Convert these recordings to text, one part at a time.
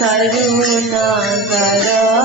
करुणा करो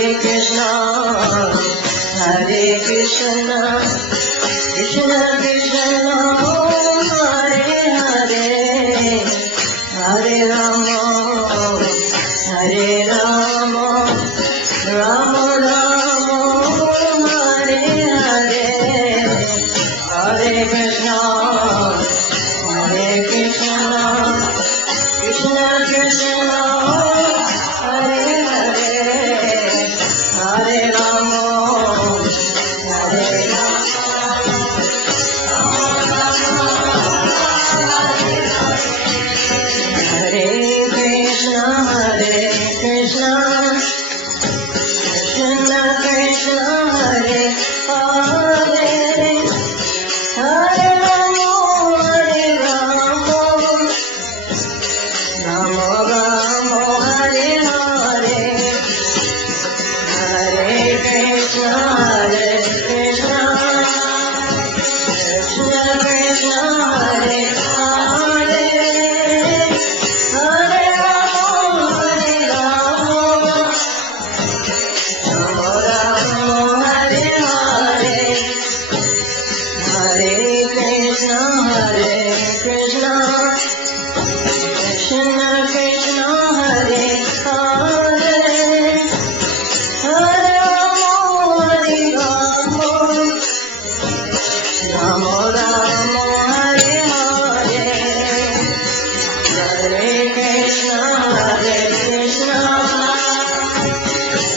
Krishna, Hare Krishna, Krishna Krishna, Hare Hare, Hare Rama, Hare Rama, Rama Rama, Hare Hare, Hare Krishna, Hare Krishna, Krishna Krishna, Hare Hare, Hare Rama, Hare Rama, Hare Krishna, Krishna Krishna, Hare Hare, Hare Rama, Hare Rama, Rama Rama, Hare Hare, Hare Krishna, Krishna Krishna, Hare Hare, Hare Rama, Hare Rama, Rama Rama, Hare Hare, Hare Krishna, Krishna Krishna Krishna, Hare Hare, Hare Rama, Hare Rama, Rama Rama, Hare Hare, Hare Krishna, Krishna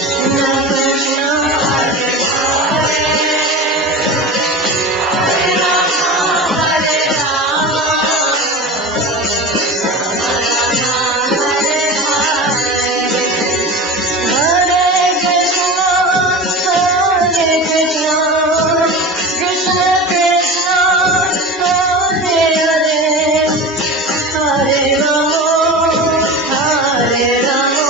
Krishna Krishna, Hare Hare, Hare Rama, Hare Rama, Hare Krishna, Krishna Krishna, Hare Hare, Hare Rama, Hare Rama,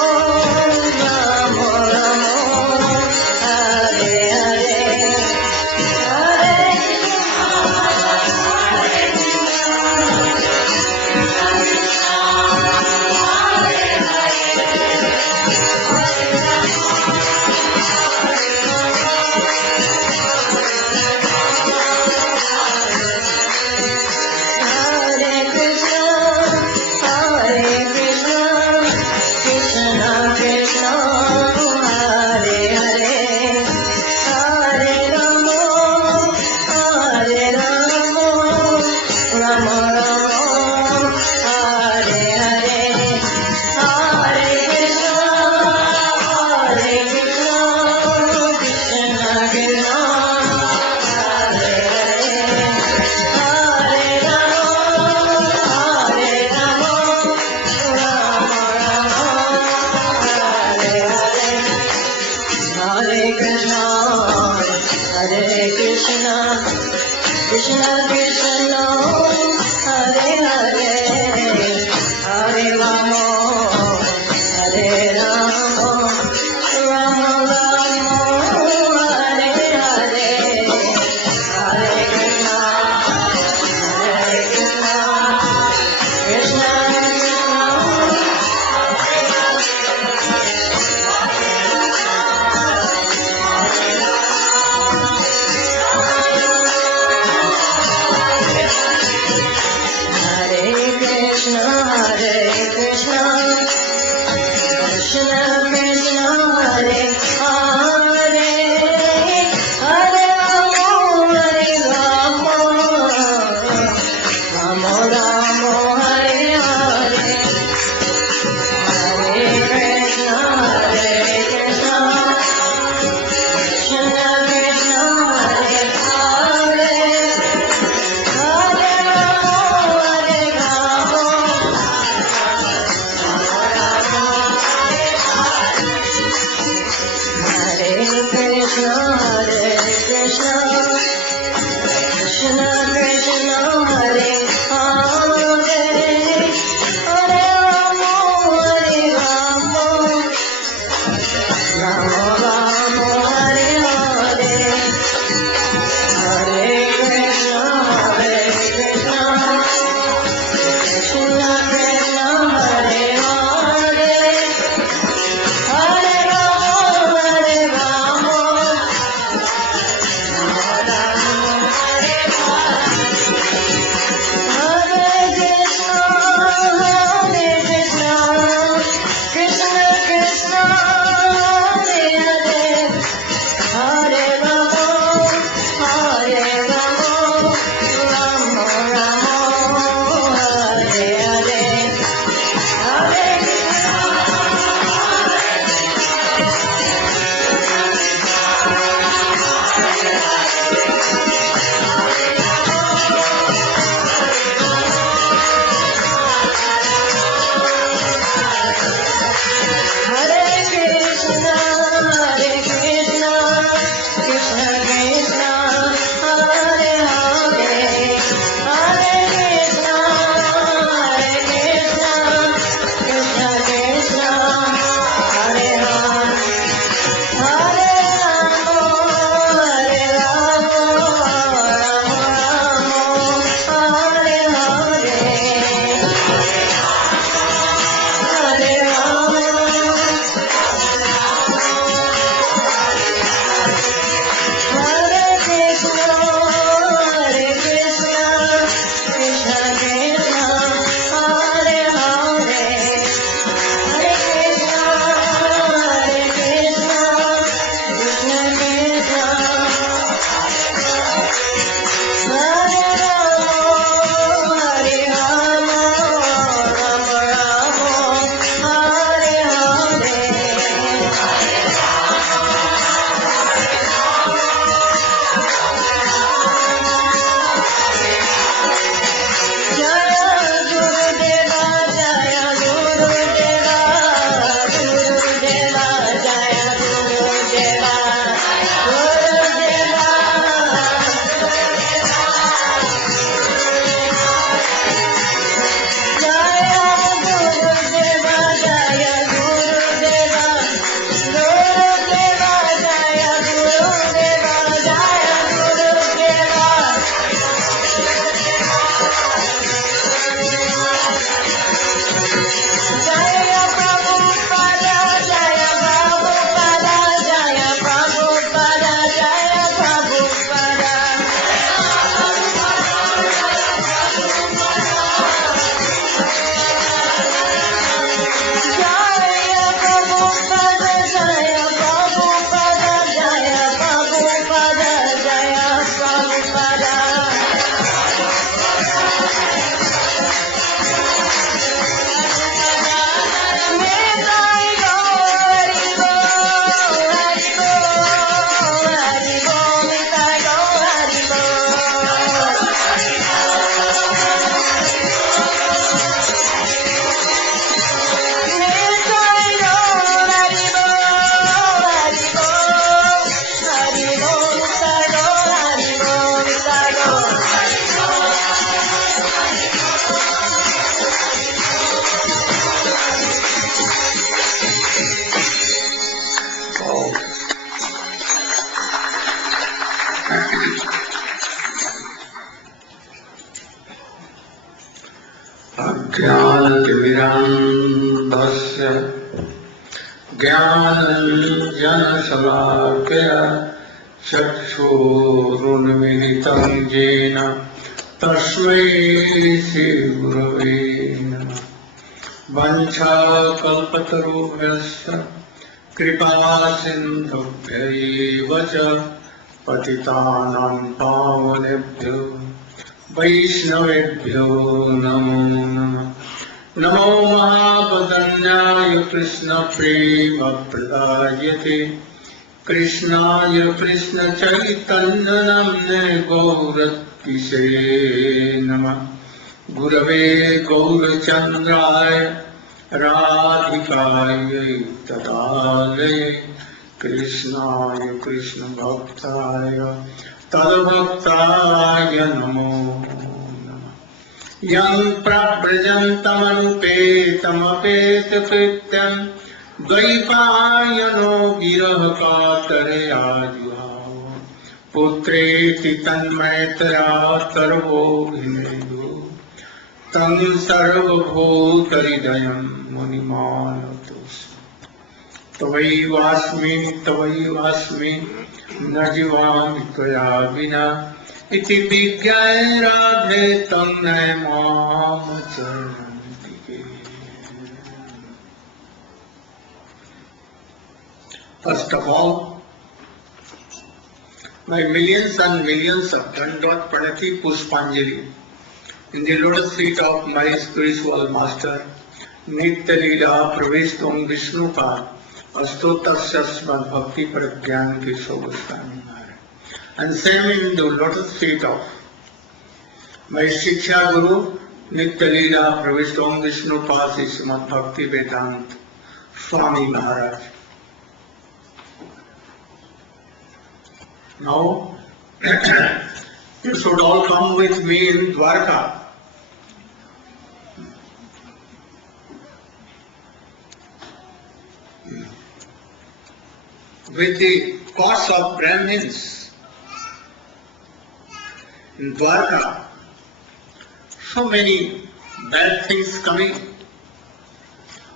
Rama Rama, Hare Hare, Hare Hare Krishna, Krishna Krishna, Hare Hare, Hare Rama, Hare Rama, Rama Rama, Hare Hare, Hare Krishna, Krishna Krishna, Hare Hare, Hare Rama, Hare Rama, Rama Rama, Hare Hare, Hare Krishna, Krishna Krishna, Hare Hare, Hare Rama, Hare Rama, Rama Rama, Hare Hare, Hare Krishna, Krishna Krishna, Hare Krishna, Krishna Krishna, Hare Hare, Hare Rama, Hare Rama, Rama Rama, Hare Hare, Hare Krishna, Krishna Krishna, Hare Hare, Hare Rama, Hare Rama, Hare Krishna, Krishna Krishna Krishna, Hare Hare, Hare Rama, Hare Rama, Rama Rama, Hare Hare, Hare Krishna, Krishna Krishna Krishna, Hare Hare, Hare Rama, Hare ज्ञानतिमिरान्धस्य ज्ञानाञ्जनशलाकया चक्षुरुन्मिलितं येन तस्मै श्रीगुरवे नमः। वञ्चाकल्पतरुभ्यश्च कृपासिन्धुभ्यैव च पतितानां पावनेभ्यो वैष्णवेभ्यो नमो नमः। नमो महावदन्याय कृष्णप्रेमप्रदायते कृष्णाय कृष्णचैतन्यनाम्ने गौरत्किसे नमः। गुरवे गौरचन्द्राय राधिकायै तदालये कृष्णाय कृष्णभक्ताय तद्भक्ताय नमो नमः। यं प्रव्रजन्तमनुपेतमपेतकृत्यं द्वैपायनो विरहकातरयाजुहाव पुत्रेति तन्मयतया सर्वोऽभिनेदो तं सर्वभूतहृदयं मुनिमानतोऽस्मि। तवैवास्मि न जीवामि त्वया विना इति विज्ञाय राधे तं नमाम चरणन्तिके। First of all, my millions and millions of Dandot Pranati Pushpanjali in the lotus feet of my spiritual master, Nitya Leela Praveshtam Vishnupad, Astotasya Srimad Bhakti Pragyan Keshav Goswami Maharaj. And same in the lotus feet of my Shiksha Guru, Nitya Leela Praveshtam Vishnupad, Srimad Bhakti Vedant Swami Maharaj. Now, you should all come with me in Dwarka. With the cost of Brahmins in Dwarka, so many bad things coming,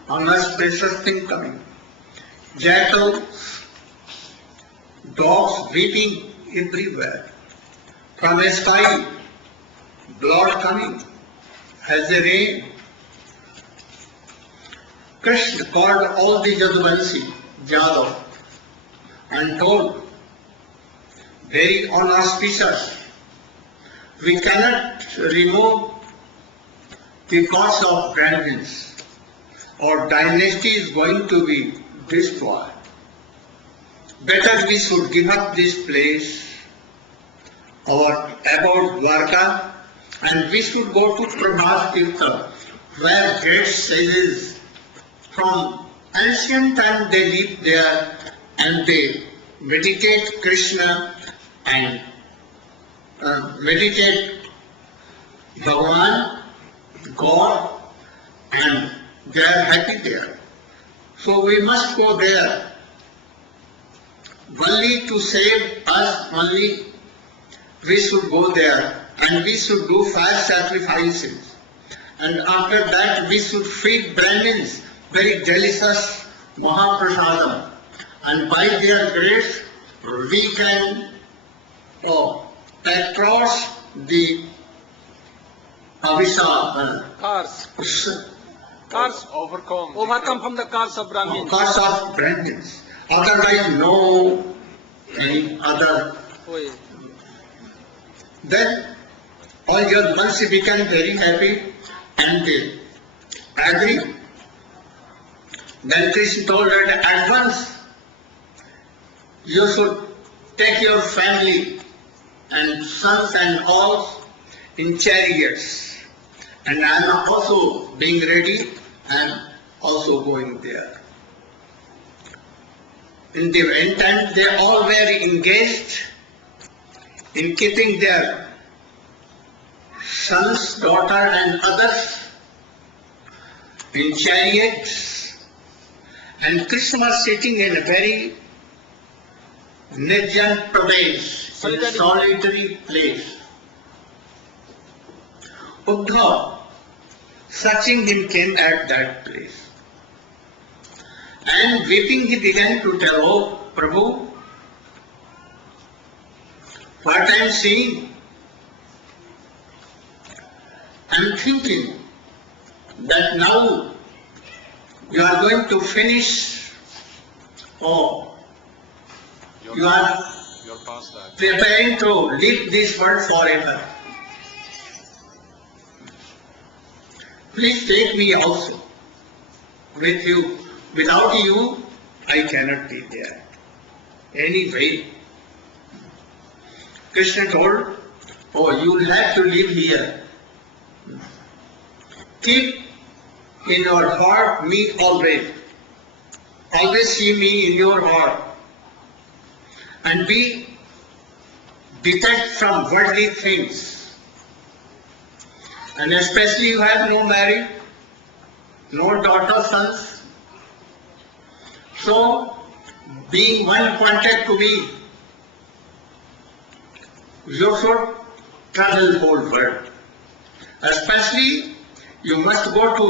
unauspicious things coming, jackals, dogs weeping everywhere, from the sky, blood coming as the rain. Krishna called all the Jaduvanshi, Jadav, and told, very unauspicious, we cannot remove the cause of Brahmins. Our dynasty is going to be destroyed. Better we should give up this place, about Dwarka, and we should go to Prabhat Tirtha, where great sages from ancient time they live there and they meditate Krishna and meditate Bhagavan, God, and they are happy there. So we must go there. Only to save us, only we should go there and we should do fast sacrifices. And after that we should feed Brahmins very delicious Mahaprasadam. And by their grace we can across the Cars overcome from the cars of Brahmins. Cars of Brahmins. Otherwise no any other. Then all your Vansi become very happy and they agree. Then Krishna told that at once you should take your family and sons and all in chariots. And I am also being ready and also going there. In the meantime, they all were engaged in keeping their sons, daughter and others in chariots. And Krishna was sitting in a very Nirjan Pradesh, solitary place. Uddhav searching him came at that place. And weeping he began to tell, "Oh Prabhu, what I am seeing, I am thinking that now you are going to finish, or you are You're past that. preparing to leave this world forever. Please take me also with you. Without you, I cannot be there. Anyway, Krishna told, "Oh, you will have to live here. Keep in your heart me always. Always see me in your heart. And be detached from worldly things. And especially you have no married, no daughter, sons. So, being one pointed to me, you should travel the whole world. Especially, you must go to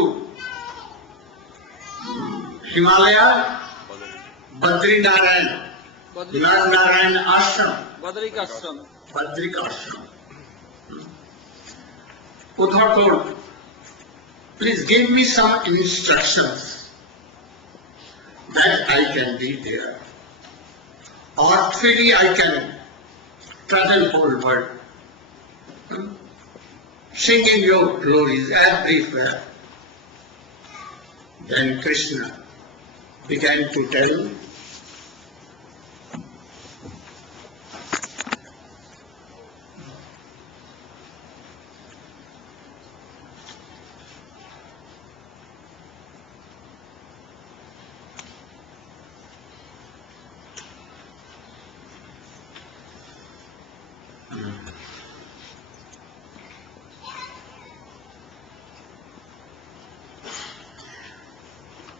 Himalaya, Badrinarayan, Narayan Ashram, Badrikashram. Badrik Ashram. Uddhav told, please give me some instructions that I can be there. Or freely I can travel whole world. Singing your glories everywhere. Then Krishna began to tell,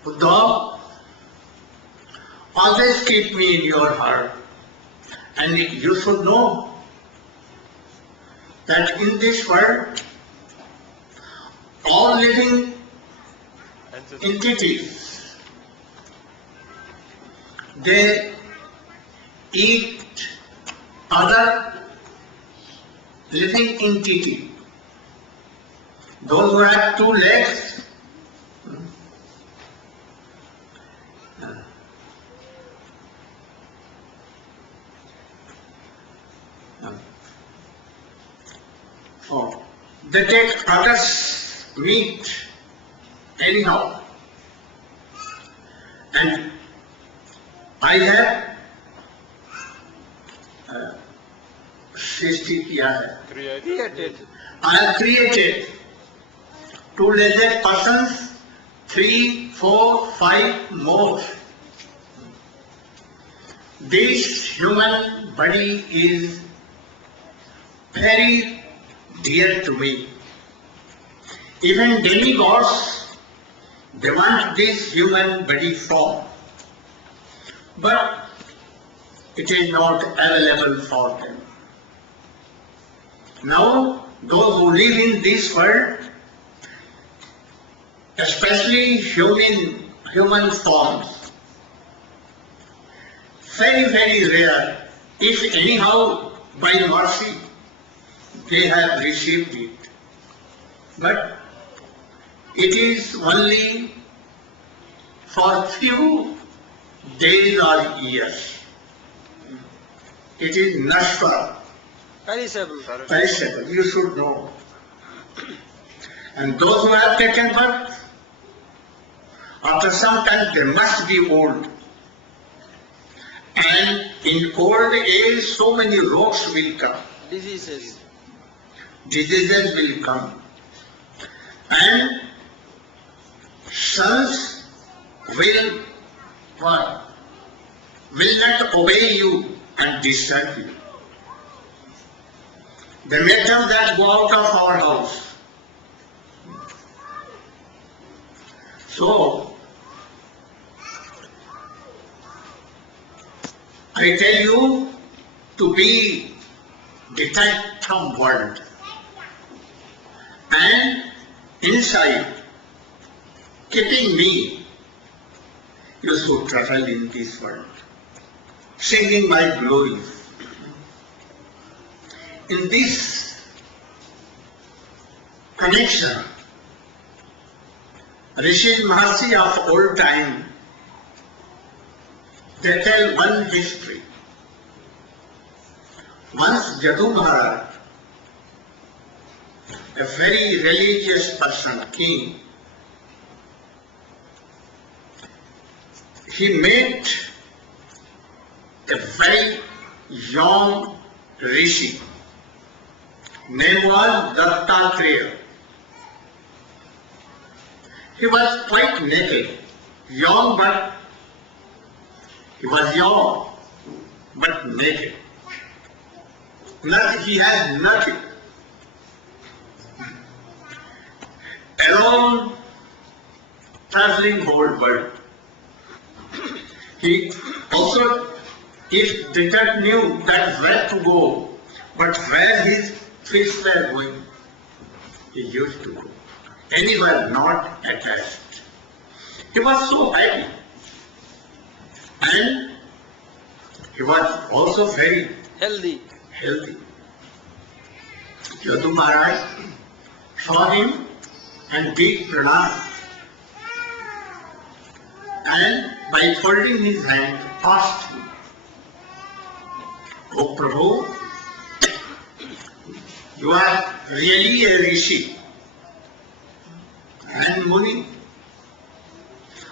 Uddhav, always keep me in your heart. And you should know that in this world, all living entities, they eat other living entity. Those who have two legs, they take others' meat anyhow. And I have सृष्टि किया है. Created. I have created two legged persons, 3, 4, 5 more. This human body is very dear to me. Even demigods, they want this human body form, but it is not available for them. Now, those who live in this world, especially human forms, very, very rare, if anyhow by mercy they have received it. But it is only for few days or years. It is nashwar, Perishable. perishable, you should know. And those who have taken birth, after some time they must be old. And in old age so many rogues will come. Diseases. Diseases will come. And sons will what? Will not obey you and disturb you. They may tell that go out of our house. So, I tell you to be detached from world. And inside keeping me, you should travel in this world, singing my glories. In this connection, Rishis Maharshi of old time, they tell one history. Once Jadu Maharaj, a very religious person, king, he met a very young rishi. Name was Dattatreya. He was quite naked, young but he was young but naked. Nothing, he had nothing. Alone, traveling whole world. He also, if Descartes knew that where to go, but where his feet were going, he used to go. Anywhere not attached. He was so happy. And he was also very Healthy. healthy. Jadu Maharaj saw him and did pranam. And by folding his hand, asked him, "O Prabhu, you are really a rishi and Muni.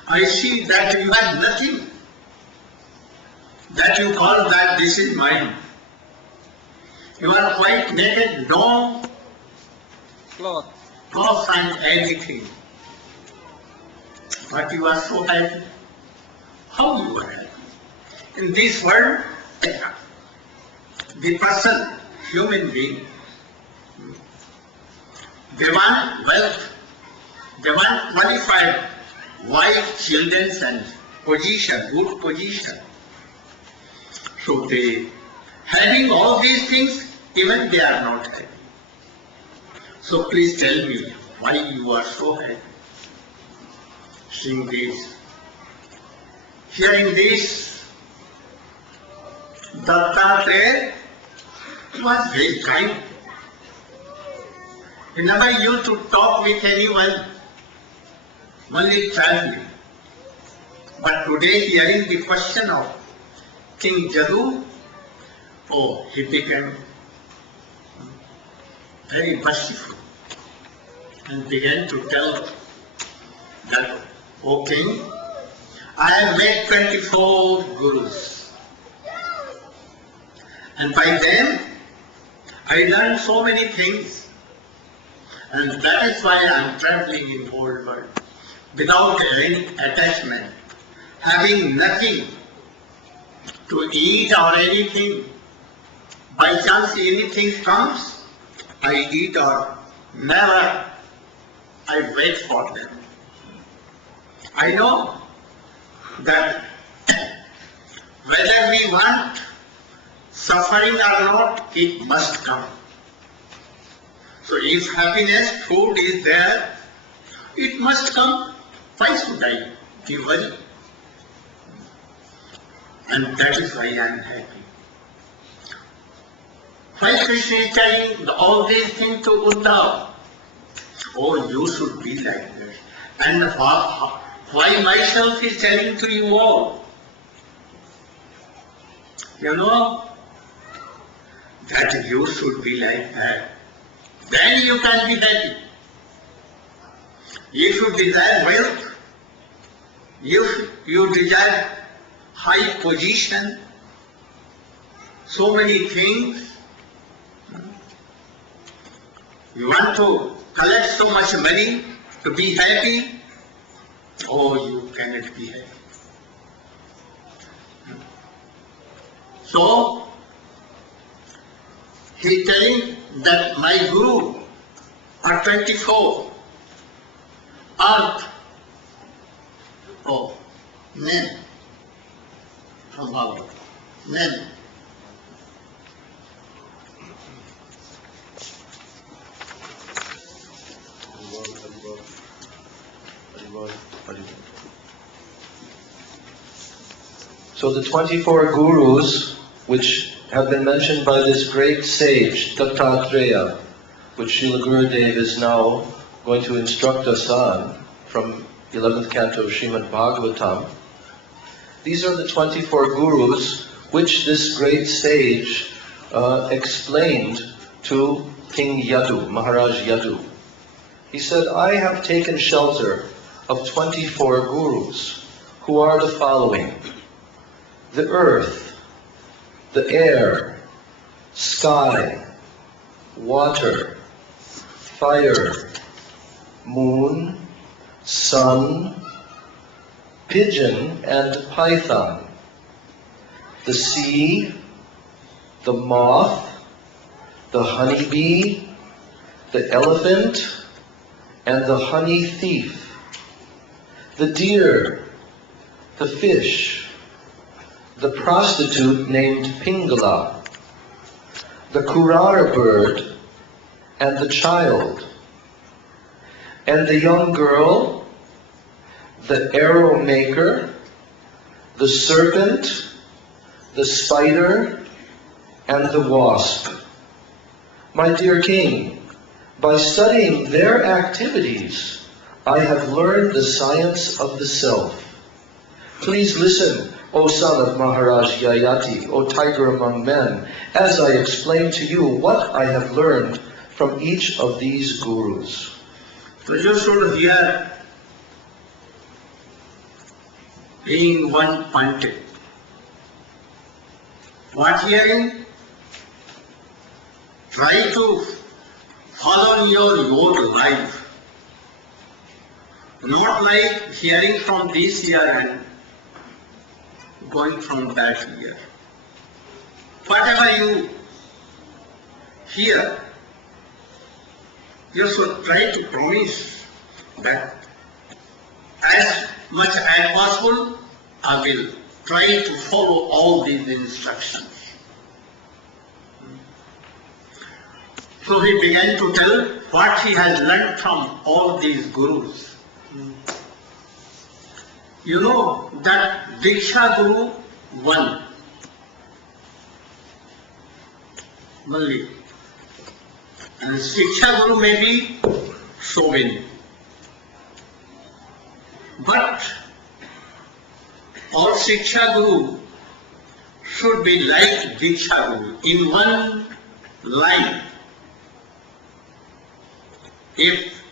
I see that you have nothing, that you call that this is mine. You are quite naked, no Cloth. cloth and anything. But you are so happy. How you are happy? In this world, the person, human being, they want wealth, they want qualified wife, children and position, good position. So they, having all these things, even they are not happy. So please tell me why you are so happy. Seeing this, hearing this, Dattatreya was very kind. He never used to talk with anyone, only traveling. But today, hearing the question of King Jadu, oh, he became very merciful and began to tell that, O King, I have made 24 gurus, and by them I learned so many things, and that is why I am traveling in the whole world without any attachment, having nothing to eat or anything. By chance anything comes, I eat or never I wait for them. I know that whether we want suffering or not, it must come. So if happiness, food is there, it must come. Why should I be worried? And that is why I am happy. Why Krishna is telling all these things to Uddhav? Oh, you should be like this. And why myself is telling to you all? You know, that you should be like that. Then you can be happy. If you desire wealth, if you desire high position, so many things, you want to collect so much money to be happy, oh, you cannot be happy. So, he is telling that my guru are 24. Earth, oh, men, from our men. Very well. So the 24 gurus, which have been mentioned by this great sage, Dattatreya, which Srila Gurudeva is now going to instruct us on from 11th canto of Srimad Bhagavatam. These are the 24 gurus which this great sage explained to King Yadu, Maharaj Yadu. He said, I have taken shelter of 24 gurus, who are the following: the earth, the air, sky, water, fire, moon, sun, pigeon and python, the sea, the moth, the honeybee, the elephant, and the honey thief, the deer, the fish, the prostitute named Pingala, the kurara bird, and the child, and the young girl, the arrow maker, the serpent, the spider, and the wasp. My dear King, by studying their activities, I have learned the science of the self. Please listen, O son of Maharaj Yayati, O tiger among men, as I explain to you what I have learned from each of these gurus. So you should hear being one pointed. What hearing? Try to follow your life. Not like hearing from this ear and going from that ear. Whatever you hear, you should try to promise that as much as possible, I will try to follow all these instructions. So he began to tell what he has learned from all these gurus. You know that Diksha Guru one, only. And Shiksha Guru may be so many. But all Shiksha Guru should be like Diksha Guru in one line. If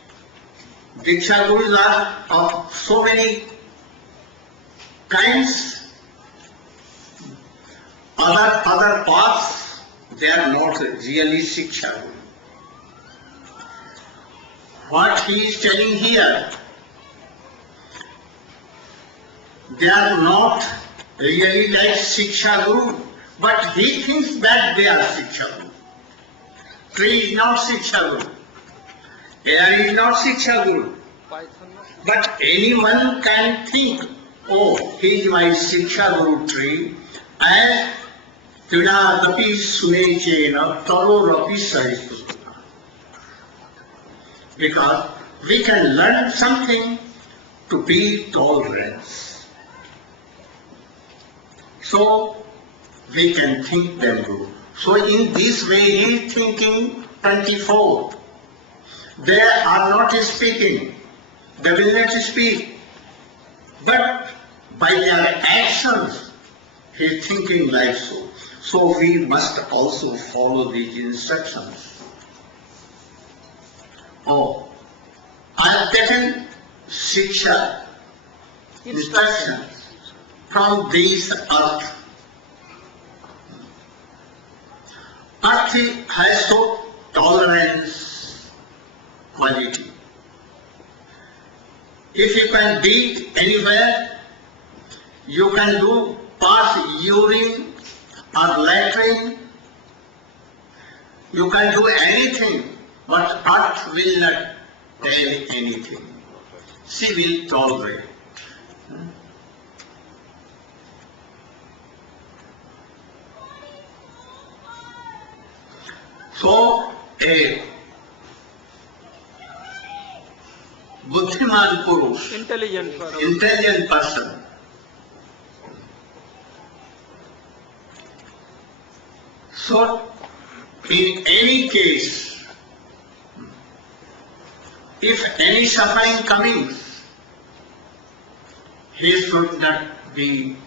Diksha Gurus are of so many kinds, other paths, they are not really Shiksha Guru. What he is telling here, they are not really like Shiksha Guru, but he thinks that they are Shiksha Guru. Tree is not Shiksha Guru. Air is not Shiksha Guru. But anyone can think, oh, he is my Shiksha Guru tree, as Tunadapi Sunechena Tarorapi Sahistu. Because we can learn something to be tolerance. So we can think them good. So in this way he is thinking 24. They are not speaking. They will not speak. But by their actions, he is thinking like so. So we must also follow these instructions. Oh, I have taken Shiksha, instructions from this earth. Earth has so tolerance quality. If you can beat anywhere, you can do pass urine or latrine, you can do anything, but earth will not tell anything. She will tolerate. So, a Buddhiman Purush, Intelligent intelligent person, So, in any case, if any suffering coming, he should not be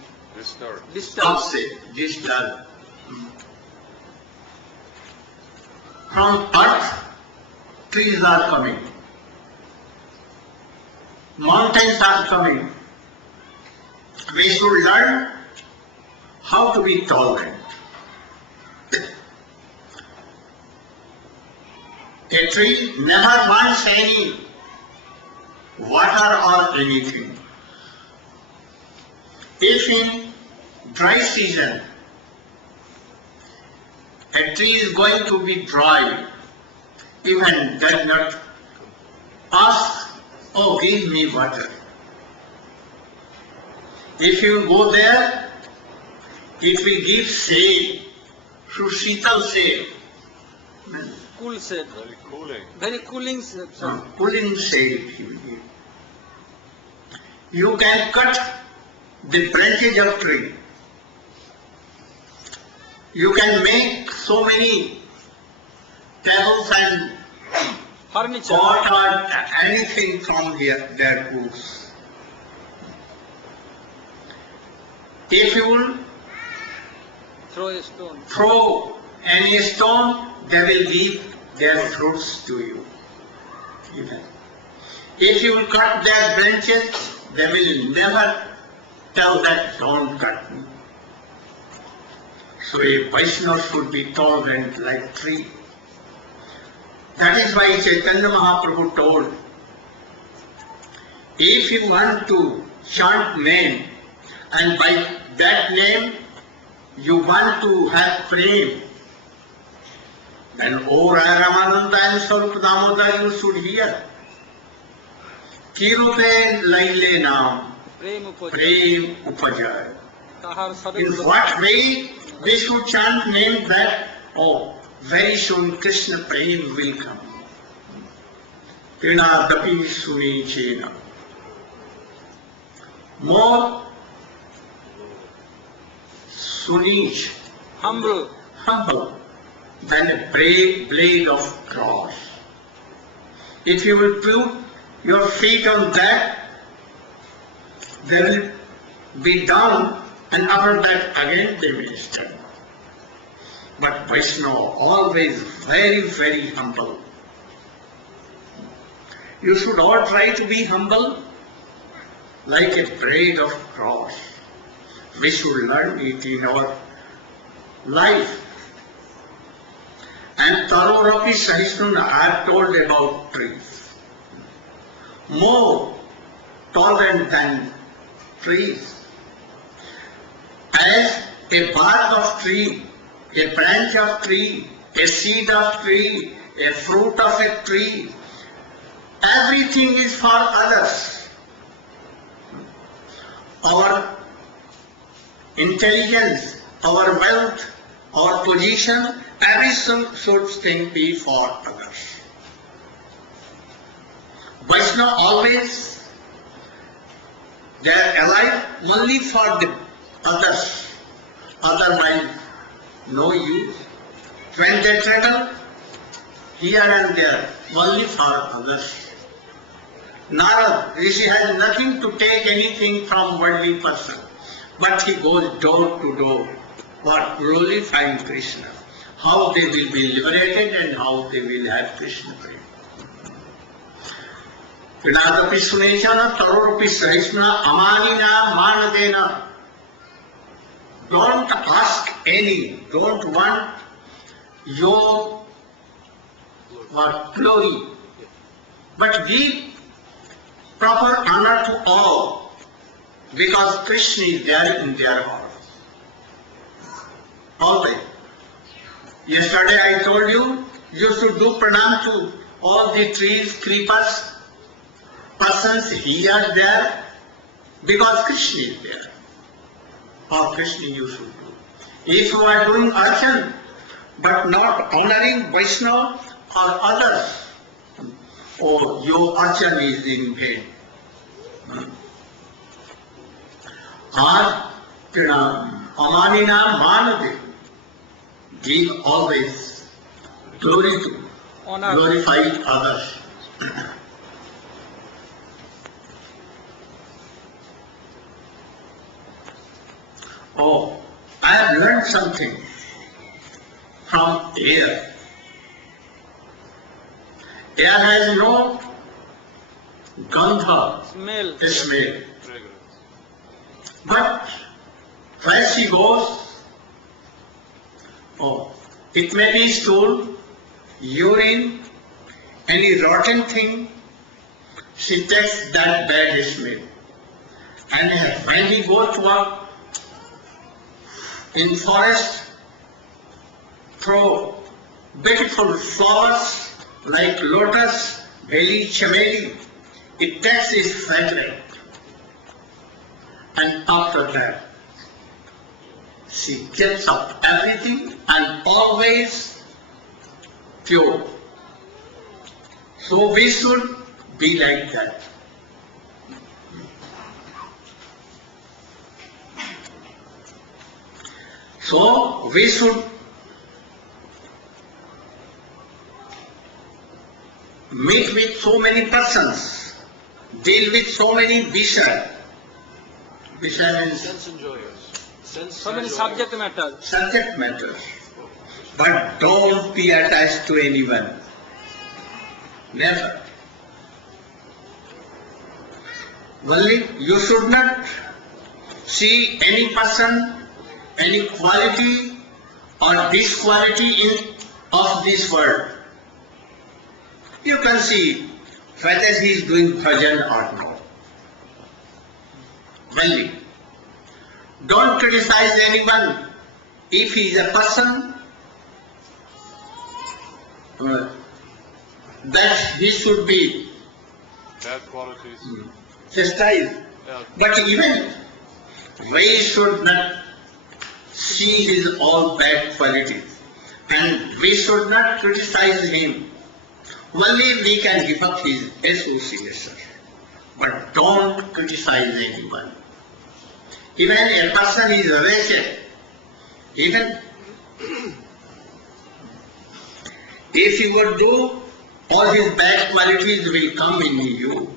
upset, disturbed. From earth, trees are coming, mountains are coming. We should learn how to be tolerant. A tree never wants any water or anything. If in dry season a tree is going to be dry, even does not ask, oh, give me water. If you go there, it will give shade, through Sheetal shade. Cool shade. Very cooling shade. sir. Cooling shade he will give. You can cut the branches of tree. You can make so many tables and Furniture. pot or anything from here, their woods. If you will Throw a stone. throw any stone, they will give their fruits to you. Even. If you will cut their branches, they will never tell that don't cut me. So a Vaishnava should be tolerant like tree. That is why Chaitanya Mahaprabhu told, if you want to chant name, and by that name you want to have flame, then O Ramananda and Swarup Damodar you should hear. Kirupe laile naam, Prem upajay. prem upajay. Tahar In sadhu. what way we should chant name that, oh, very soon Krishna prem will come. Pinadapi sunichena. More sunich, Humble. humble than a blade of cross. If you will put your feet on that, they will be down, and after that again they will stand. But Vaishnava always very, very humble. You should all try to be humble like a blade of cross. We should learn it in our life. And Tarorapi Sahisnuna, I have told about trees. More tolerant than trees. As a bark of tree, a branch of tree, a seed of tree, a fruit of a tree, everything is for others. Our intelligence, our wealth, our position, every sort thing be for others. Vaishnava always, they are alive only for the others, otherwise no use. When they travel here and there, only for others. Narad, Rishi has nothing to take anything from worldly person, but he goes door to door for glorifying Krishna. How they will be liberated and how they will have Krishna prema. Pinadapi sunechana tarorapi sahismana amanina manadena. Don't ask any, don't want your glory, but give proper honor to all, because Krishna is there in their hearts. Always. Yesterday I told you, you should do pranam to all the trees, creepers, persons here, there, because Krishna is there. Or Krishna you should do. If you are doing archan, but not honoring Vaishnava or others, oh, your archan is in vain. Amanina manade. give always glory to, honor, glorify others. Oh, I have learned something from air. Air has no gandha, smell, smell. But where she goes, oh, it may be stool, urine, any rotten thing, she takes that bad smell. And when we go to a in forest, throw beautiful flowers like lotus, belly, chameli, it takes its fragrance. And after that, she gets up everything and always pure. So we should be like that. So we should meet with so many persons, deal with so many vishaya. Vishaya means Sense enjoyers. Sense so many enjoyers. subject matter. subject matters. But don't be attached to anyone. Never. Only you should not see any person, any quality or disquality of this world. You can see whether he is doing bhajan or not. Only. Don't criticize anyone. If he is a person, that he should be Bad qualities. chastised. Yeah. But even we should not see his all bad qualities. And we should not criticize him. Only we can give up his association. But don't criticize anyone. Even a person is wretched, even if he would do, all his bad qualities will come in you.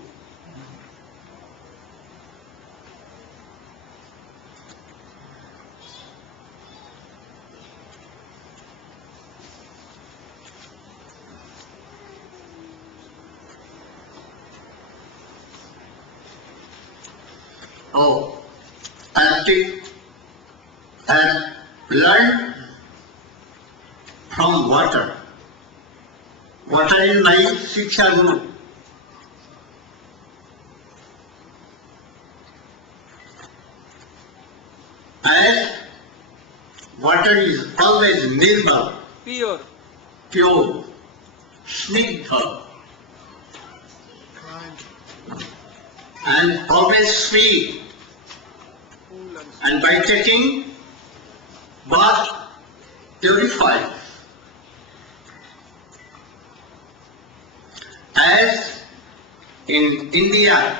Oh, active and learn from water. Water is my Shiksha Guru. And water is always nirmal, Pure, pure, snigdha, and always sweet. cool and And by taking bath, purifies. As in India,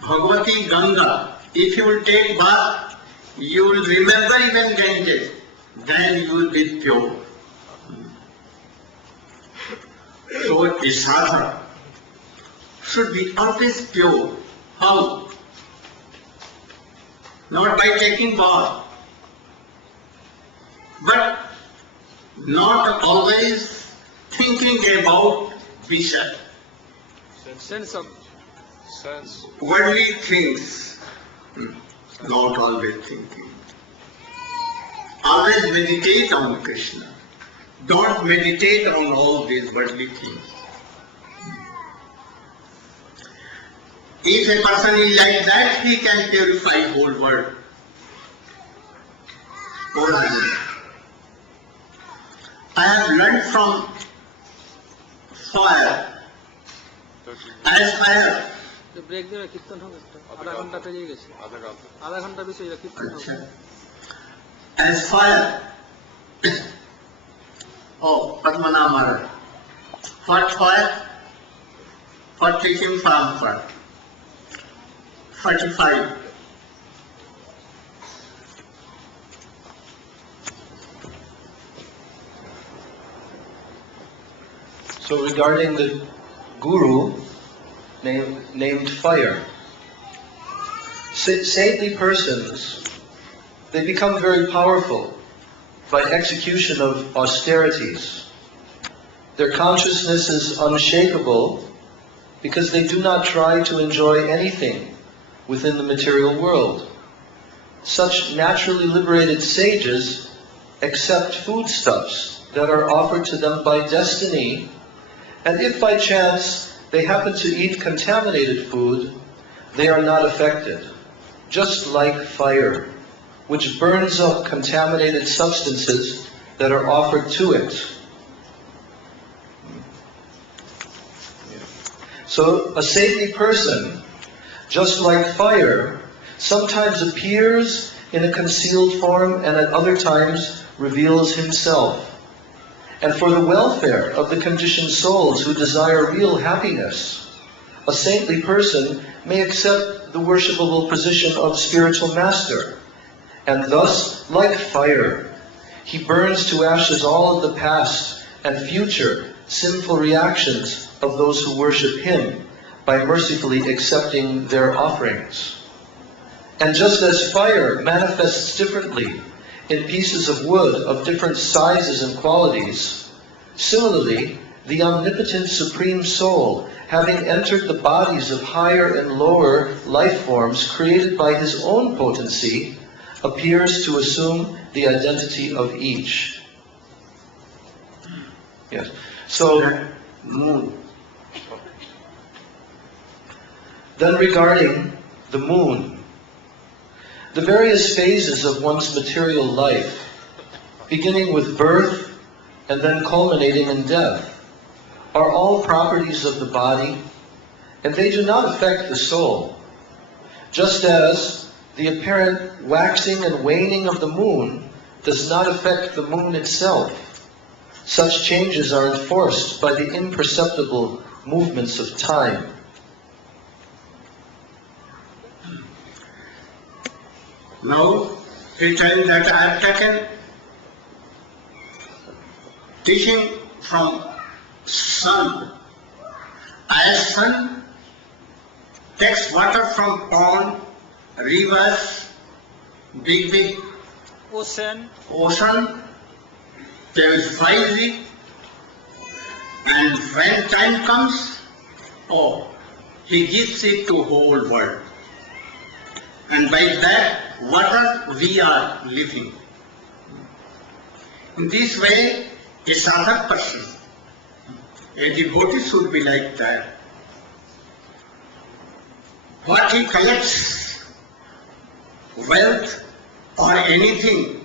Bhagavati Ganga, if you will take bath, you will remember even Ganges, then you will be pure. So a sadhana should be always pure. How? Not by taking bath, but not always thinking about vision, sense of Sense. worldly things, not always thinking. Always meditate on Krishna. Don't meditate on all these worldly things. If a person is like that, he can purify whole world. Whole world. I have learned from fire. As fire. Break দিয়ে কীর্তন হবে একটা আধা ঘন্টা পেরিয়ে গেছে আধা ঘন্টা বেশি এটা কীর্তন হবে As fire. Oh, Padmana Maharaj. What fire? For teaching from fire. 45. So regarding the guru named Fire, saintly persons, they become very powerful by execution of austerities. Their consciousness is unshakable because they do not try to enjoy anything within the material world. Such naturally liberated sages accept foodstuffs that are offered to them by destiny, and if by chance they happen to eat contaminated food, they are not affected, just like fire, which burns up contaminated substances that are offered to it. So a saintly person, just like fire, sometimes appears in a concealed form and at other times reveals himself. And for the welfare of the conditioned souls who desire real happiness, a saintly person may accept the worshipable position of spiritual master. And thus, like fire, he burns to ashes all of the past and future sinful reactions of those who worship him by mercifully accepting their offerings. And just as fire manifests differently in pieces of wood of different sizes and qualities, similarly, the omnipotent Supreme Soul, having entered the bodies of higher and lower life forms created by his own potency, appears to assume the identity of each. Yes. So, then regarding the moon, the various phases of one's material life, beginning with birth and then culminating in death, are all properties of the body, and they do not affect the soul. Just as the apparent waxing and waning of the moon does not affect the moon itself, such changes are enforced by the imperceptible movements of time. Now, he tells that I have taken teaching from sun. As sun takes water from pond, rivers, big Ocean. there is 5G, and when time comes, he gives it to whole world. And by that water we are living. In this way, a sadhak person, a devotee should be like that. What he collects, wealth or anything,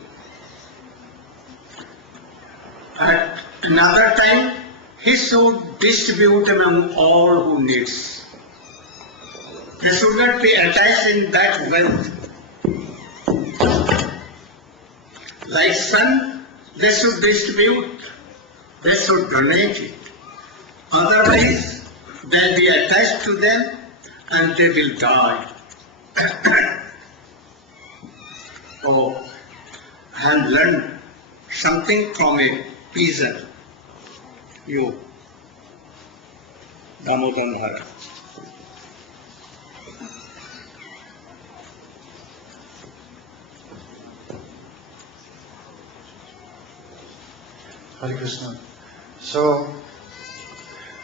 at another time he should distribute among all who needs. They should not be attached in that wealth. Like sun, they should distribute, they should donate it. Otherwise, they'll be attached to them and they will die. I have learned something from a peasant. You, Damodar. Hare Krishna. So,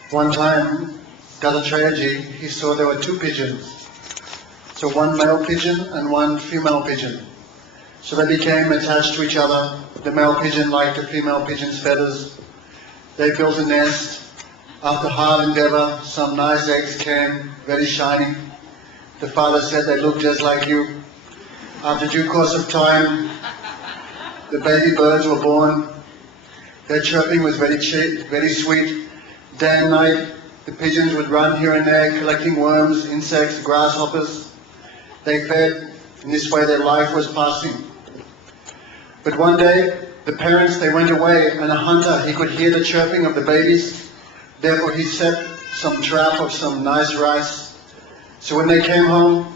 one time, Dattatreyaji, he saw there were two pigeons. So one male pigeon and one female pigeon. So they became attached to each other. The male pigeon liked the female pigeon's feathers. They built a nest. After hard endeavor, some nice eggs came, very shiny. The father said they look just like you. After due course of time, the baby birds were born. Their chirping was very sweet. Day and night, the pigeons would run here and there, collecting worms, insects, grasshoppers. They fed. In this way, their life was passing. But one day, the parents, they went away, and a hunter, he could hear the chirping of the babies. Therefore, he set some trap of some nice rice. So when they came home,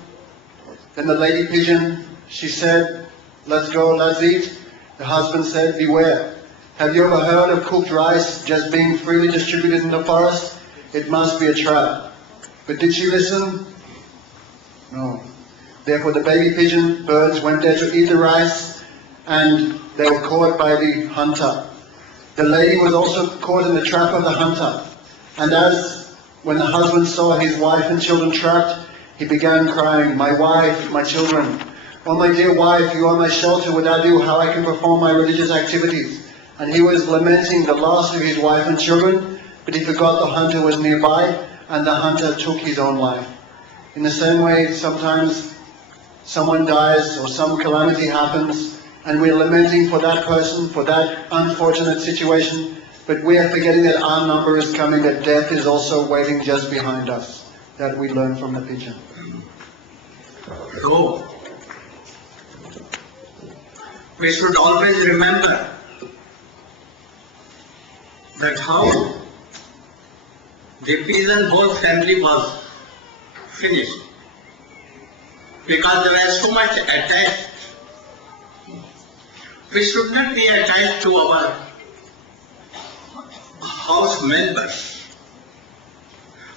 then the lady pigeon, she said, "Let's go, let's eat." The husband said, "Beware. Have you ever heard of cooked rice just being freely distributed in the forest? It must be a trap. But did she listen? No. Therefore the baby pigeon birds went there to eat the rice, and they were caught by the hunter. The lady was also caught in the trap of the hunter. And when the husband saw his wife and children trapped, he began crying, "My wife, my children. Oh, my dear wife, you are my shelter. Without you, how I can perform my religious activities?" And he was lamenting the loss of his wife and children, but he forgot the hunter was nearby, and the hunter took his own life. In the same way, sometimes someone dies or some calamity happens, and we're lamenting for that person, for that unfortunate situation, but we are forgetting that our number is coming, that death is also waiting just behind us. That we learn from the pigeon. So, we should always remember that how the pigeon whole family was finished, because they were so much attached. We should not be attached to our house members.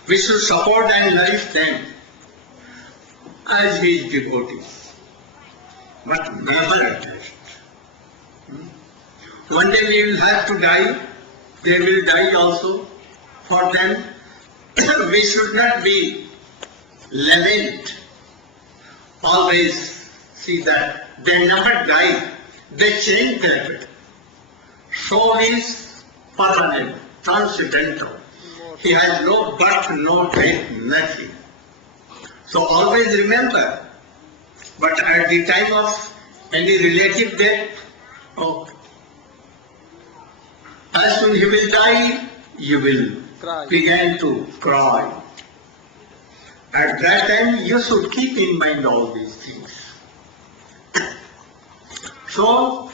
We should support and nourish them as his devotees, but never attached. One day we will have to die, they will die also. For them, we should not be lament. Always see that they never die, they change their way. Soul is permanent, transcendental. He has no birth, no death, nothing. So always remember, but at the time of any relative death, as soon he will die, you will begin to cry. At that time, you should keep in mind all these things. So,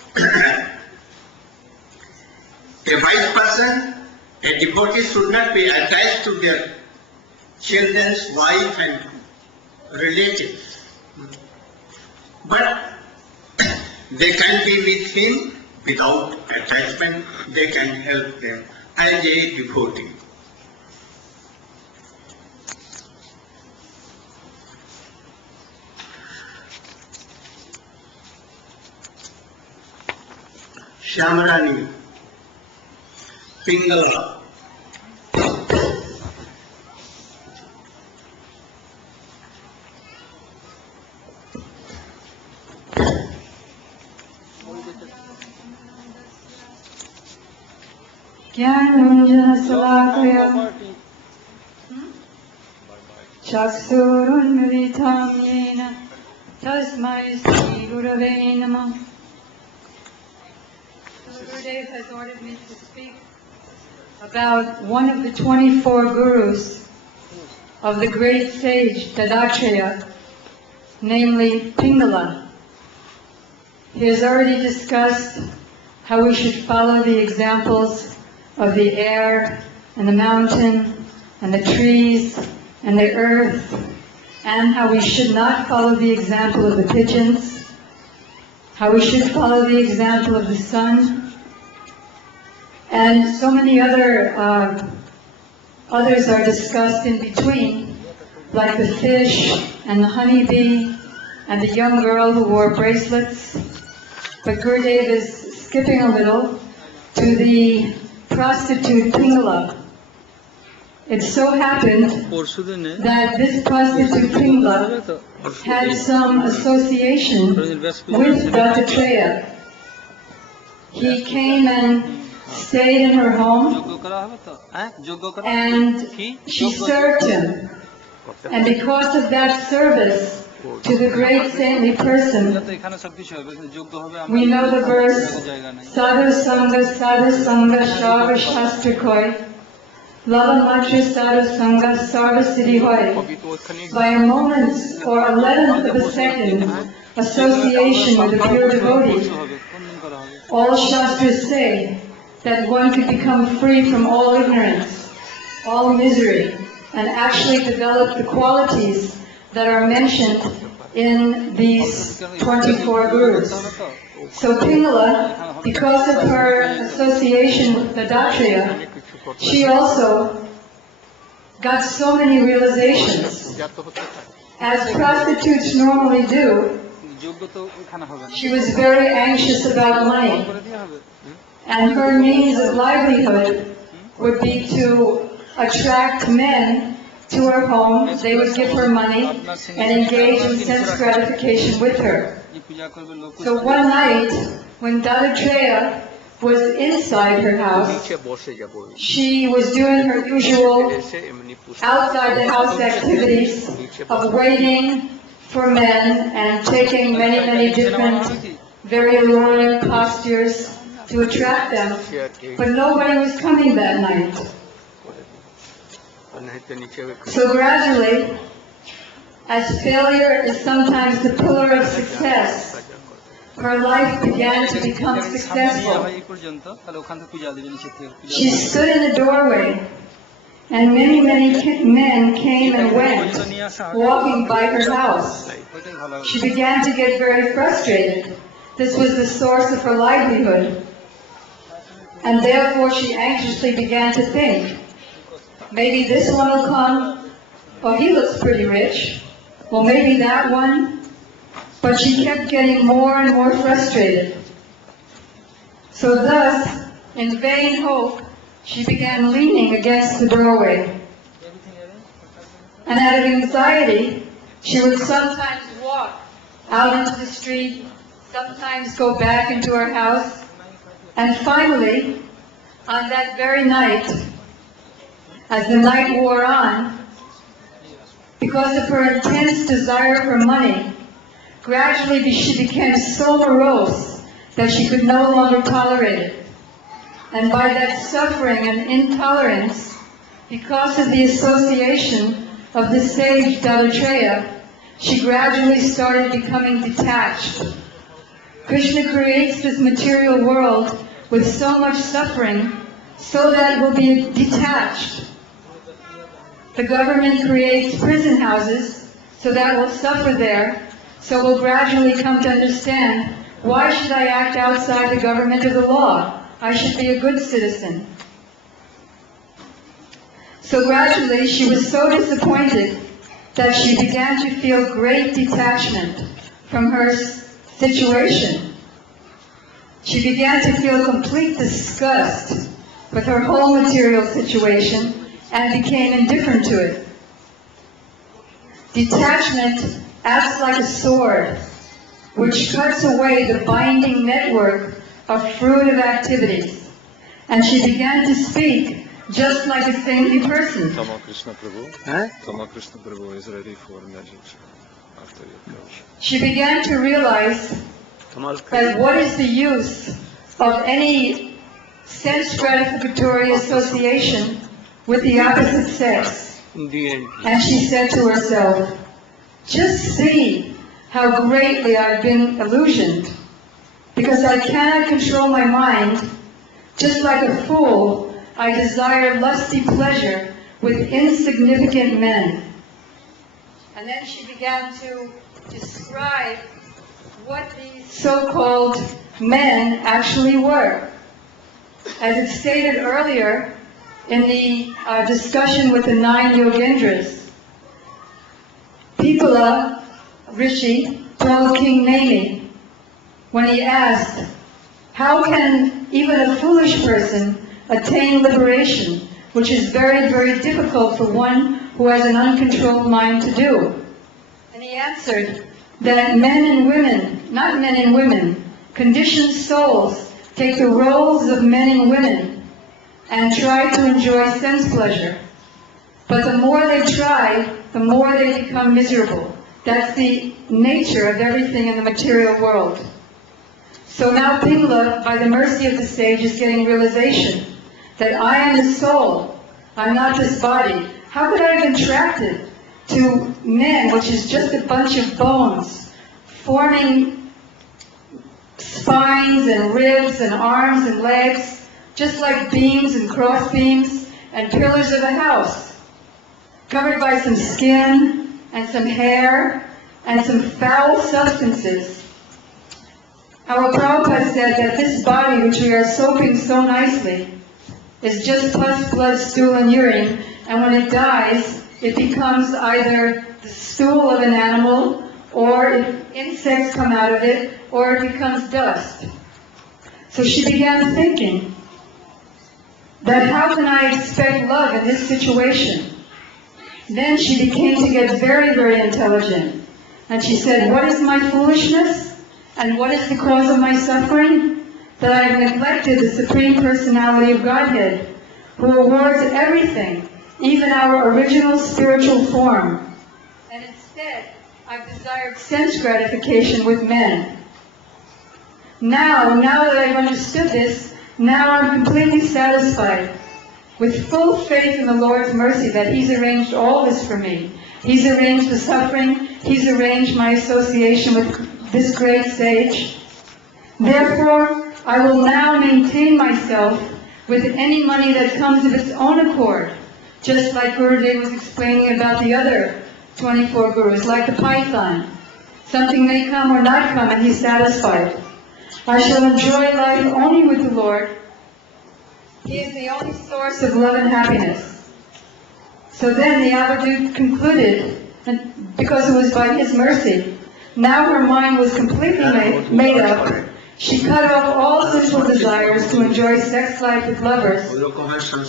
a wise person, a devotee should not be attached to their children's wife and relatives. But they can be with him without attachment, they can help them as a devotee. Shyamrani, Pingala. Jnananjana Chaksurunmilitam yena Tasmai Sri Gurave Namah. Srila Gurudeva has ordered me to speak about one of the 24 gurus of the great sage Tadatreya, namely Pingala. He has already discussed how we should follow the examples of the air and the mountain and the trees and the earth, and how we should not follow the example of the pigeons, how we should follow the example of the sun, and so many others are discussed in between, like the fish and the honeybee and the young girl who wore bracelets. But Gurudeva is skipping a little to the prostitute Pingala. It so happened that this prostitute Pingala had some association with Dattatreya. He came and stayed in her home, and she served him. And because of that service to the great saintly person, we know the verse, Sadhu Sangha, Shava Shastra Koi, Lava Matra Sadhu Sangha, Sarva Siddhi Hoy. By a moment or 11th of a second association with a pure devotee, all Shastras say that one could become free from all ignorance, all misery, and actually develop the qualities that are mentioned in these 24 gurus. So Pingala, because of her association with the Dattatreya, she also got so many realizations. As prostitutes normally do, she was very anxious about money. And her means of livelihood would be to attract men to her home. They would give her money and engage in sense gratification with her. So one night, when Dattatreya was inside her house, she was doing her usual outside the house activities of waiting for men and taking many, many different, very alluring postures to attract them. But nobody was coming that night. So gradually, as failure is sometimes the pillar of success, her life began to become successful. She stood in the doorway, and many, many men came and went, walking by her house. She began to get very frustrated. This was the source of her livelihood. And therefore she anxiously began to think, maybe this one will come. Oh, he looks pretty rich. Well, maybe that one. But she kept getting more and more frustrated. So thus, in vain hope, she began leaning against the doorway. And out of anxiety, she would sometimes walk out into the street, sometimes go back into her house, and finally, on that very night, as the night wore on, because of her intense desire for money, gradually she became so morose that she could no longer tolerate it. And by that suffering and intolerance, because of the association of the sage Dattatreya, she gradually started becoming detached. Krishna creates this material world with so much suffering so that it will be detached. The government creates prison houses so that we'll suffer there, so we'll gradually come to understand, why should I act outside the government of the law? I should be a good citizen. So gradually she was so disappointed that she began to feel great detachment from her situation. She began to feel complete disgust with her whole material situation and became indifferent to it. Detachment acts like a sword, which cuts away the binding network of fruitive activities. And she began to speak just like a saintly person. Krishna Prabhu is ready for magic after your coach. She began to realize that what is the use of any sense gratificatory association with the opposite sex? And she said to herself, just see how greatly I've been illusioned, because I cannot control my mind. Just like a fool, I desire lusty pleasure with insignificant men. And then she began to describe what these so-called men actually were. As it stated earlier in the discussion with the 9 Yogendras, Pipala Rishi told King Nemi, when he asked, how can even a foolish person attain liberation, which is very, very difficult for one who has an uncontrolled mind to do? And he answered that men and women, not men and women, conditioned souls take the roles of men and women and try to enjoy sense pleasure. But the more they try, the more they become miserable. That's the nature of everything in the material world. So now Pingala, by the mercy of the sage, is getting realization that I am the soul, I'm not this body. How could I have been attracted to men, which is just a bunch of bones, forming spines and ribs and arms and legs, just like beams and cross beams and pillars of a house, covered by some skin and some hair and some foul substances. Our Prabhupada said that this body, which we are soaping so nicely, is just pus, blood, stool, and urine, and when it dies, it becomes either the stool of an animal, or insects come out of it, or it becomes dust. So she began thinking that how can I expect love in this situation? Then she became to get very, very intelligent. And she said, what is my foolishness? And what is the cause of my suffering? That I have neglected the Supreme Personality of Godhead, who awards everything, even our original spiritual form. And instead, I've desired sense gratification with men. Now that I've understood this, now I'm completely satisfied, with full faith in the Lord's mercy that He's arranged all this for me. He's arranged the suffering, He's arranged my association with this great sage. Therefore, I will now maintain myself with any money that comes of its own accord, just like Gurudeva was explaining about the other 24 gurus, like the python. Something may come or not come, and he's satisfied. I shall enjoy life only with the Lord. He is the only source of love and happiness. So then the Avadut concluded, and because it was by his mercy, now her mind was completely made up. She cut off all sensual desires to enjoy sex life with lovers,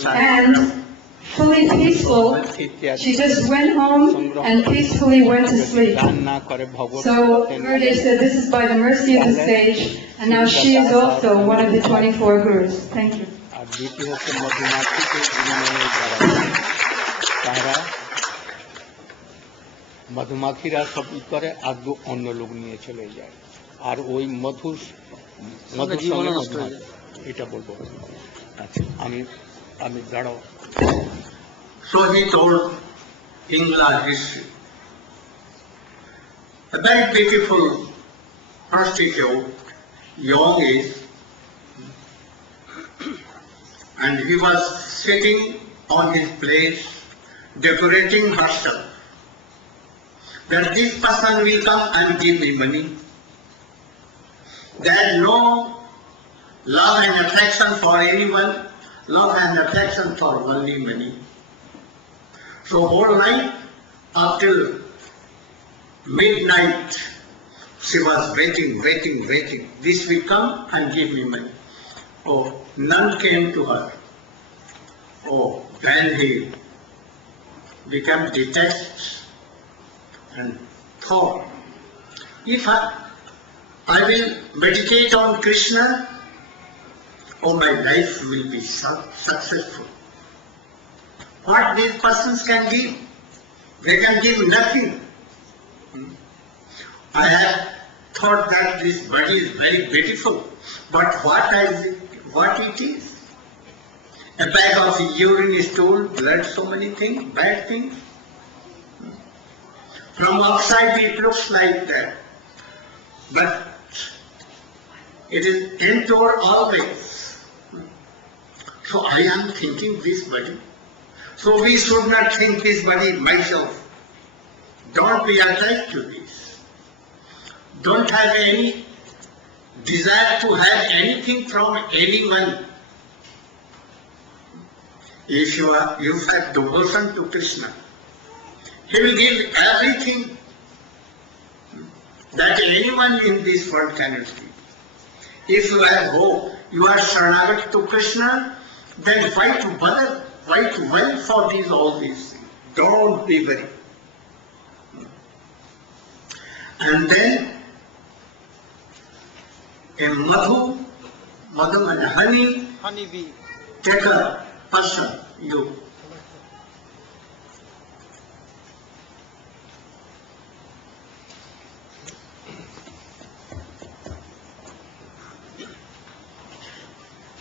and fully peaceful, she just went home and peacefully went to sleep. So Gurudeva said, this is by the mercy of the sage, and now she is also one of the 24 gurus. Thank you. মধুমাখিরা সব ই করে আর অন্য লোক নিয়ে চলে যায় আর ওই মধুর সঙ্গে এটা বলবো আচ্ছা আমি দাঁড়াও. So he told Ingla history. A very beautiful prostitute, young age, and he was sitting on his place, decorating herself. That this person will come and give me money. There is no love and attraction for anyone, love and attraction for only money. So whole night, after midnight, she was waiting. This will come and give me money. Oh, none came to her. Oh, then he became detached and thought, if I will meditate on Krishna, oh, my life will be successful. What these persons can give? They can give nothing. I have thought that this body is very beautiful, but what it is? A bag of urine, stool, blood, so many things, bad things. From outside it looks like that, but it is indoor always. So I am thinking this body. So we should not think this body myself. Don't be attached to this. Don't have any desire to have anything from anyone. If you have devotion to Krishna, He will give everything that anyone in this world cannot give. If you have hope, you are Sranagat to Krishna, then why to bother? Why to worry for all these things? Don't be worried. And then a madhu and honey bee, take a person, you.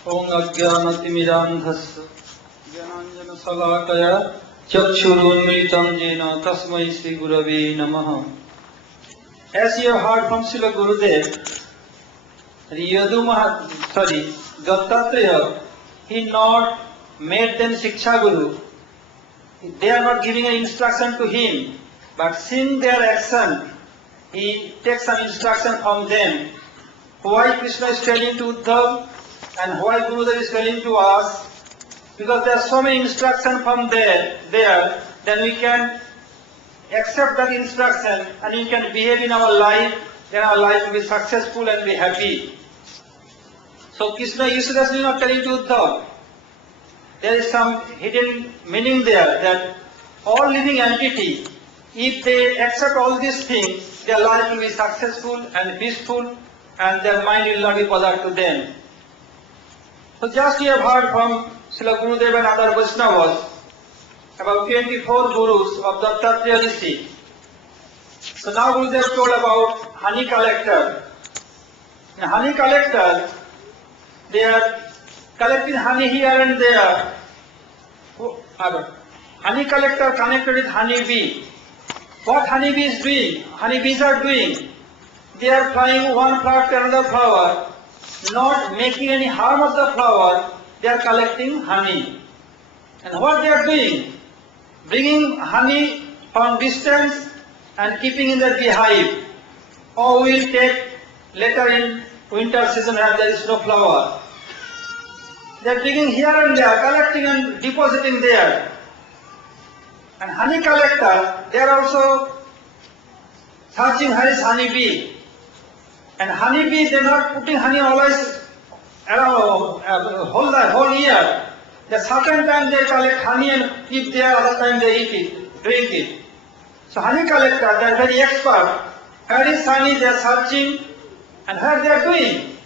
Om Ajnanatimirandhasya Jnananjanasalakaya Chakshurunmilitam Jena Tasmai Sri Gurave Namaha. As you have heard from Srila Gurudeva, Dattatreya, he not made them Shiksha Guru. They are not giving an instruction to him, but seeing their action, he takes some instruction from them. Why Krishna is telling to Uddhav and why Gurudev is telling to us, because there are so many instructions from there, then we can accept that instruction and we can behave in our life, then our life will be successful and be happy. So Krishna is seriously not telling to Uddhav. There is some hidden meaning there that all living entity, if they accept all these things, their life will be successful and peaceful and their mind will not be bothered to them. So just we have heard from Srila Gurudeva and other Vaishnavas about 24 gurus of Dattatreya Rishi. So now Gurudev told about honey collector. In honey collector, they are collecting honey here and there. Honey collector connected with honey bee. What honey bee is doing? Honey bees are doing. They are flying one flower to another flower, not making any harm of the flower. They are collecting honey. And what they are doing? Bringing honey from distance and keeping in the beehive. Or we will take later in winter season where there is no flower. They are bringing here and there, collecting and depositing there. And honey collector, they are also searching where is honey bee. And honey bee, they are not putting honey always around whole year. The certain time they collect honey and keep there, other time they eat it, drink it. So honey collector, they are very expert. Where is honey, they are searching. And what they are doing?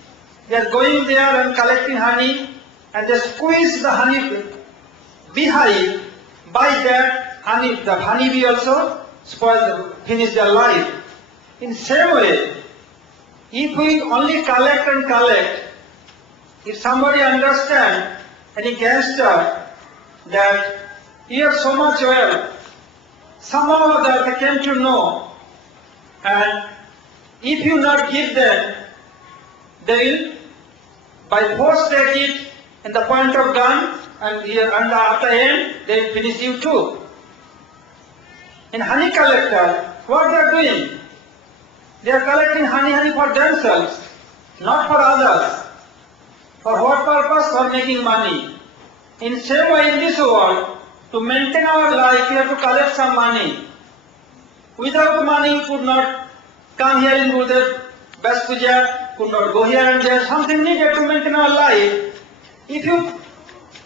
They are going there and collecting honey and they squeeze the honey beehive. By that honey, the honey bee also finish their life. In same way, if we only collect and collect, if somebody understands, any gangster, that you have so much wealth, somehow that they came to know, and if you not give them, they will by force take it in the point of gun, and at the end they will finish you too. In honey collector, what they are doing? They are collecting honey for themselves, not for others. For what purpose? For making money. In same way in this world, to maintain our life, we have to collect some money. Without money, we could not come here in Gurudev Best Puja, could not go here and there. Something needed to maintain our life. If you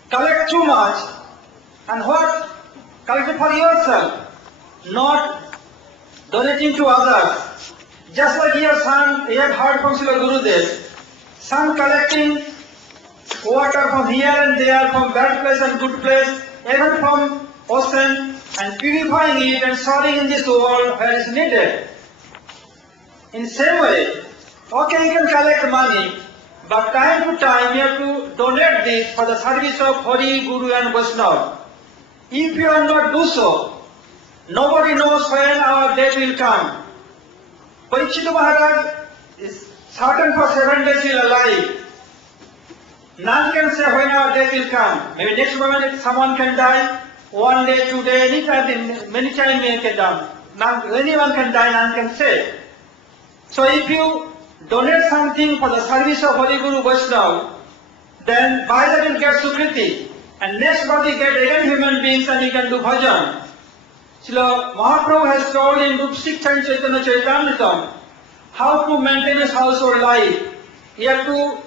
collect too much, and what? Collect it for yourself, not donating to others. Just like here, we have heard from Srila Gurudev, some collecting water from here and there, from bad place and good place, even from ocean, and purifying it and storing in this world where is needed. In same way, okay, you can collect money, but time to time you have to donate this for the service of Hari, Guru and Vaishnava. If you are not do so, nobody knows when our death will come. Parikshita Maharaj is certain for 7 days he will alive. None can say when our death will come. Maybe next moment someone can die, one day, 2 days, anytime, many times he can die. Anyone can die, none can say. So if you donate something for the service of Holy Guru Vaishnava, then by that you get Sukriti. And next body get again human beings and you can do bhajan. Srila Mahaprabhu has told in Group 6 and Chaitanya Charitamrita how to maintain his household life. You have to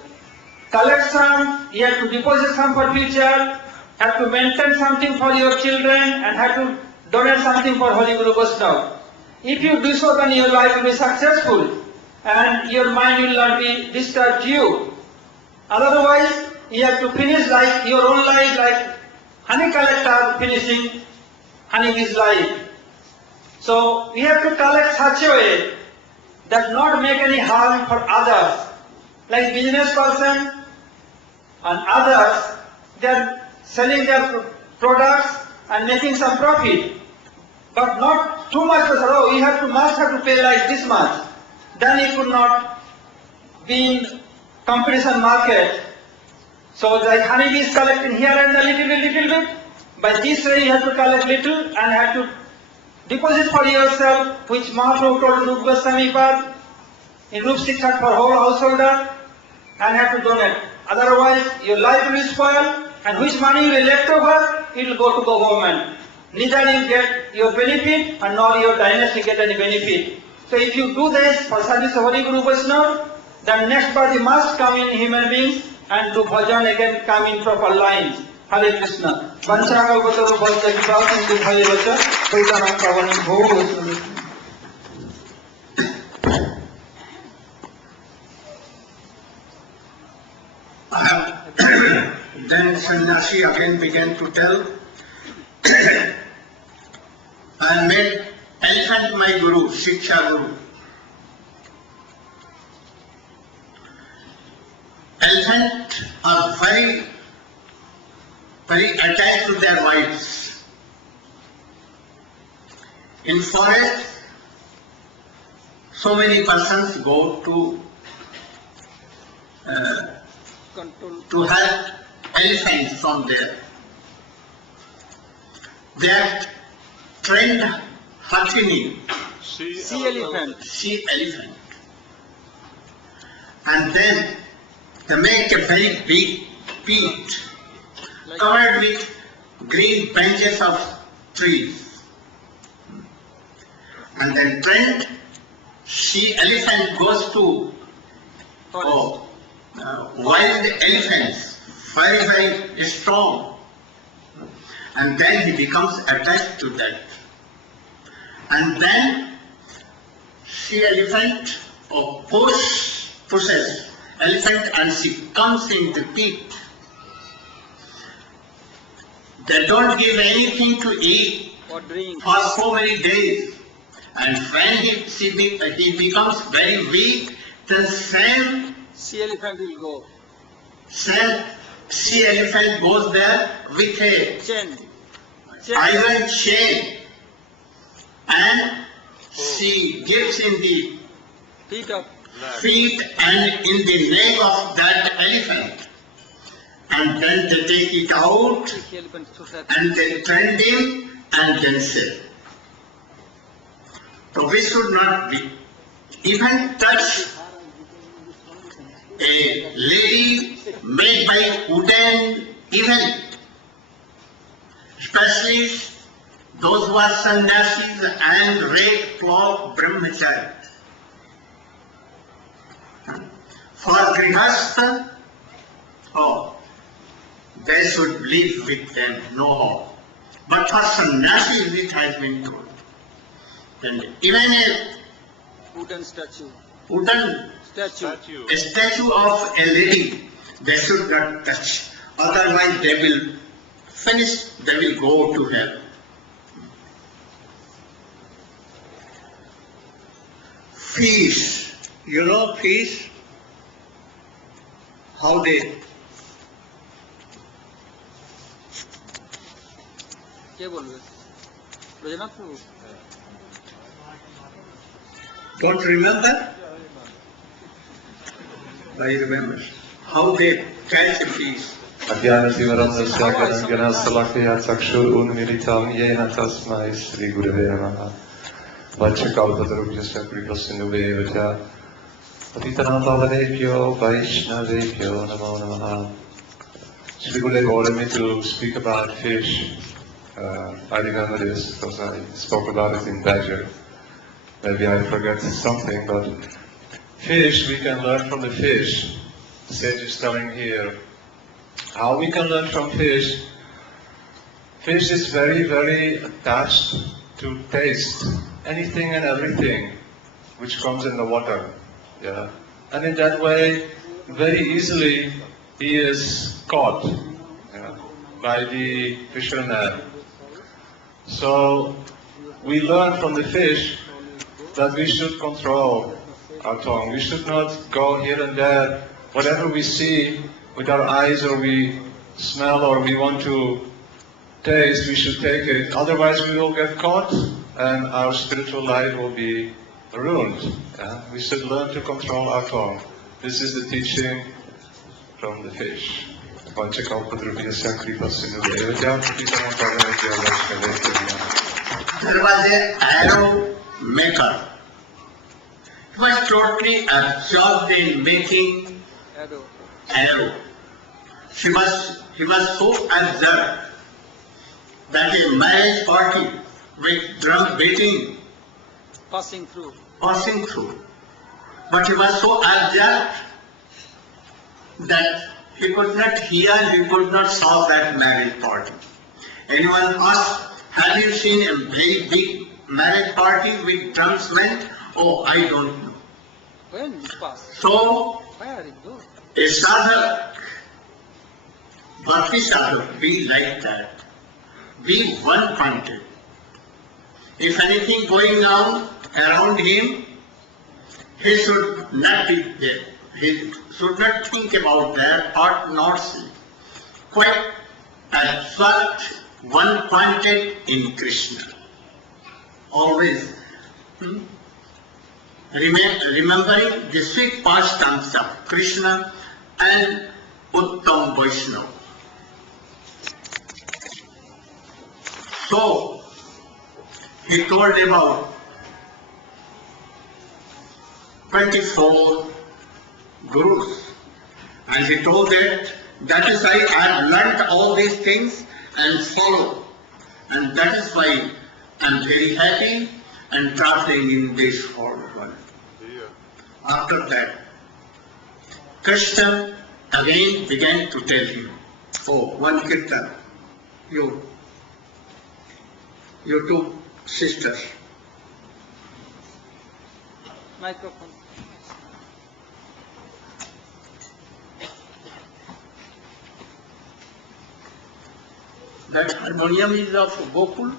collect some, you have to deposit some for future, have to maintain something for your children, and have to donate something for Holy Guru Vaishnava. If you do so, then your life will be successful and your mind will not be disturbed you. Otherwise, you have to finish like your own life like honey collector finishing honeybee's life. So we have to collect such a way that not make any harm for others. Like business person and others, they are selling their products and making some profit. But not too much, oh, must have to pay like this much. Then you could not be in competition market. So like honeybee is collecting here and a little bit. By this way you have to collect little and have to Deposit for yourself, which Mahaprabhu told Rup Goswami Pad in Rup Shiksha for whole householder, and have to donate. Otherwise, your life will be spoiled, and which money will be left over, it will go to government. Neither you get your benefit, and nor your dynasty get any benefit. So if you do this for service of Holy Guru Vaishnava, then next birth you must come in human beings and do bhajan again, come in proper lines. Hare Krishna. Vancha kalpataru bhajta kipam sindhu bhayevacha paitanam pavanam bhogo. Then Sannyasi again began to tell, I made elephant my guru, Shiksha guru. Elephants are very attached to their wives. In forest, so many persons go to help elephants from there. They are trained Hathini, sea elephant. And then they make a very big pit covered with green branches of trees. And then trained sea elephant goes to wild elephants, very, very strong. And then he becomes attached to that. And then sea elephant pushes elephant and she comes in the pit. They don't give anything to eat for so many days. And when he becomes very weak, the same Sea elephant will go. Same sea elephant goes there with a Chain. iron chain, and she gives in the feet and in the leg of that elephant, and then they take it out and they trend him and then sell. So we should not be even touch a lady made by wooden, even especially those who are sannyasis and red cloth brahmachari. For grihastha, they should live with them, no. But for sannyasis it has been told. And even a Wooden statue. a statue of a lady, they should not touch. Otherwise they will finish, they will go to hell. Fish, you know fish? How they? Don't remember? I remember. How they catch a fish. Sri Gurudeva Vachakalpadrubhyasya Kripasinubheva Patitanam Vaishnavebhyo Namo Namaha. Sri Gurudeva ordered me to speak about fish. I remember this because I spoke about it in Badger. Maybe I forget something, but fish, we can learn from the fish. The sage is telling here how we can learn from fish. Fish is very, very attached to taste anything and everything which comes in the water. Yeah. And in that way, very easily he is caught by the fisherman. So we learn from the fish that we should control our tongue. We should not go here and there. Whatever we see with our eyes or we smell or we want to taste, we should take it. Otherwise we will get caught and our spiritual life will be ruined. We should learn to control our tongue. This is the teaching from the fish. Vanchakalpadrubhyasya kripasinubheva There was an arrow maker. He was totally absorbed in making arrow. He was so absorbed that a marriage party with drum beating Passing through. But he was so absorbed that he could not hear, he could not saw that marriage party. Anyone asked, have you seen a very big marriage party with drums meant? Oh, I don't know. When it passed? So, Where it go? a sadhak, bhakti sadhak, be like that. Be one-pointed. If anything going on around him, he should not be there. He should not think about that, ought not see. Quite abstract, one-pointed in Krishna. Always remembering the sweet pastimes of Krishna and Uttam Vaishnava. So, he told about 24 gurus, and he told that is why I have learnt all these things and follow, and that is why I am very happy and traveling in this whole world. After that, Krishna again began to tell him, oh, one kirtan, you two sisters, Microphone. that harmonium is of Gokul,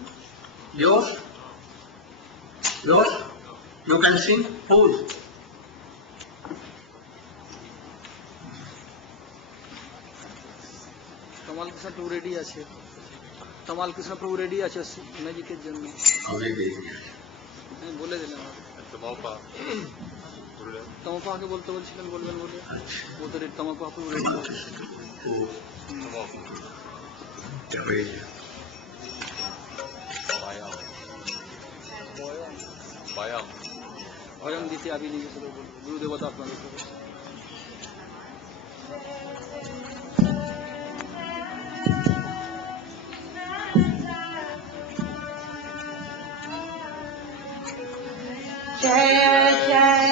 yours, you can sing, whose? Tamal Krishna Prabhu ready আছে Tamal Krishna Prabhu ready আছে ম্যাজিকের জন্য আমি আমি বলে দিলাম তমপাকে বলতে বলছিলেন বলবেন বলে বলতে রে তমপা প্রভু রেডি ভজন দিতে আমি নিজে করে বলবো গুরুদেবতা আপনাদের করে Jaya Jaya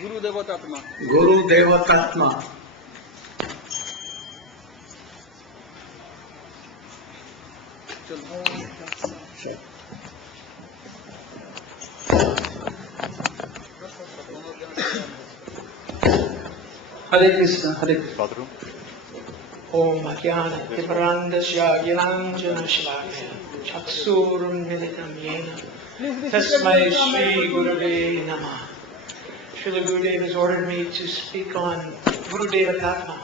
Gurudevatatma. Hare Krishna, Hare Krishna. Badru. Om Ajnana-timirandasya Gyananjana-shalakaya Chaksurunmilitam Yena Tasmai Shri Gurave Namah. Srila Gurudeva has ordered me to speak on Gurudevatatma,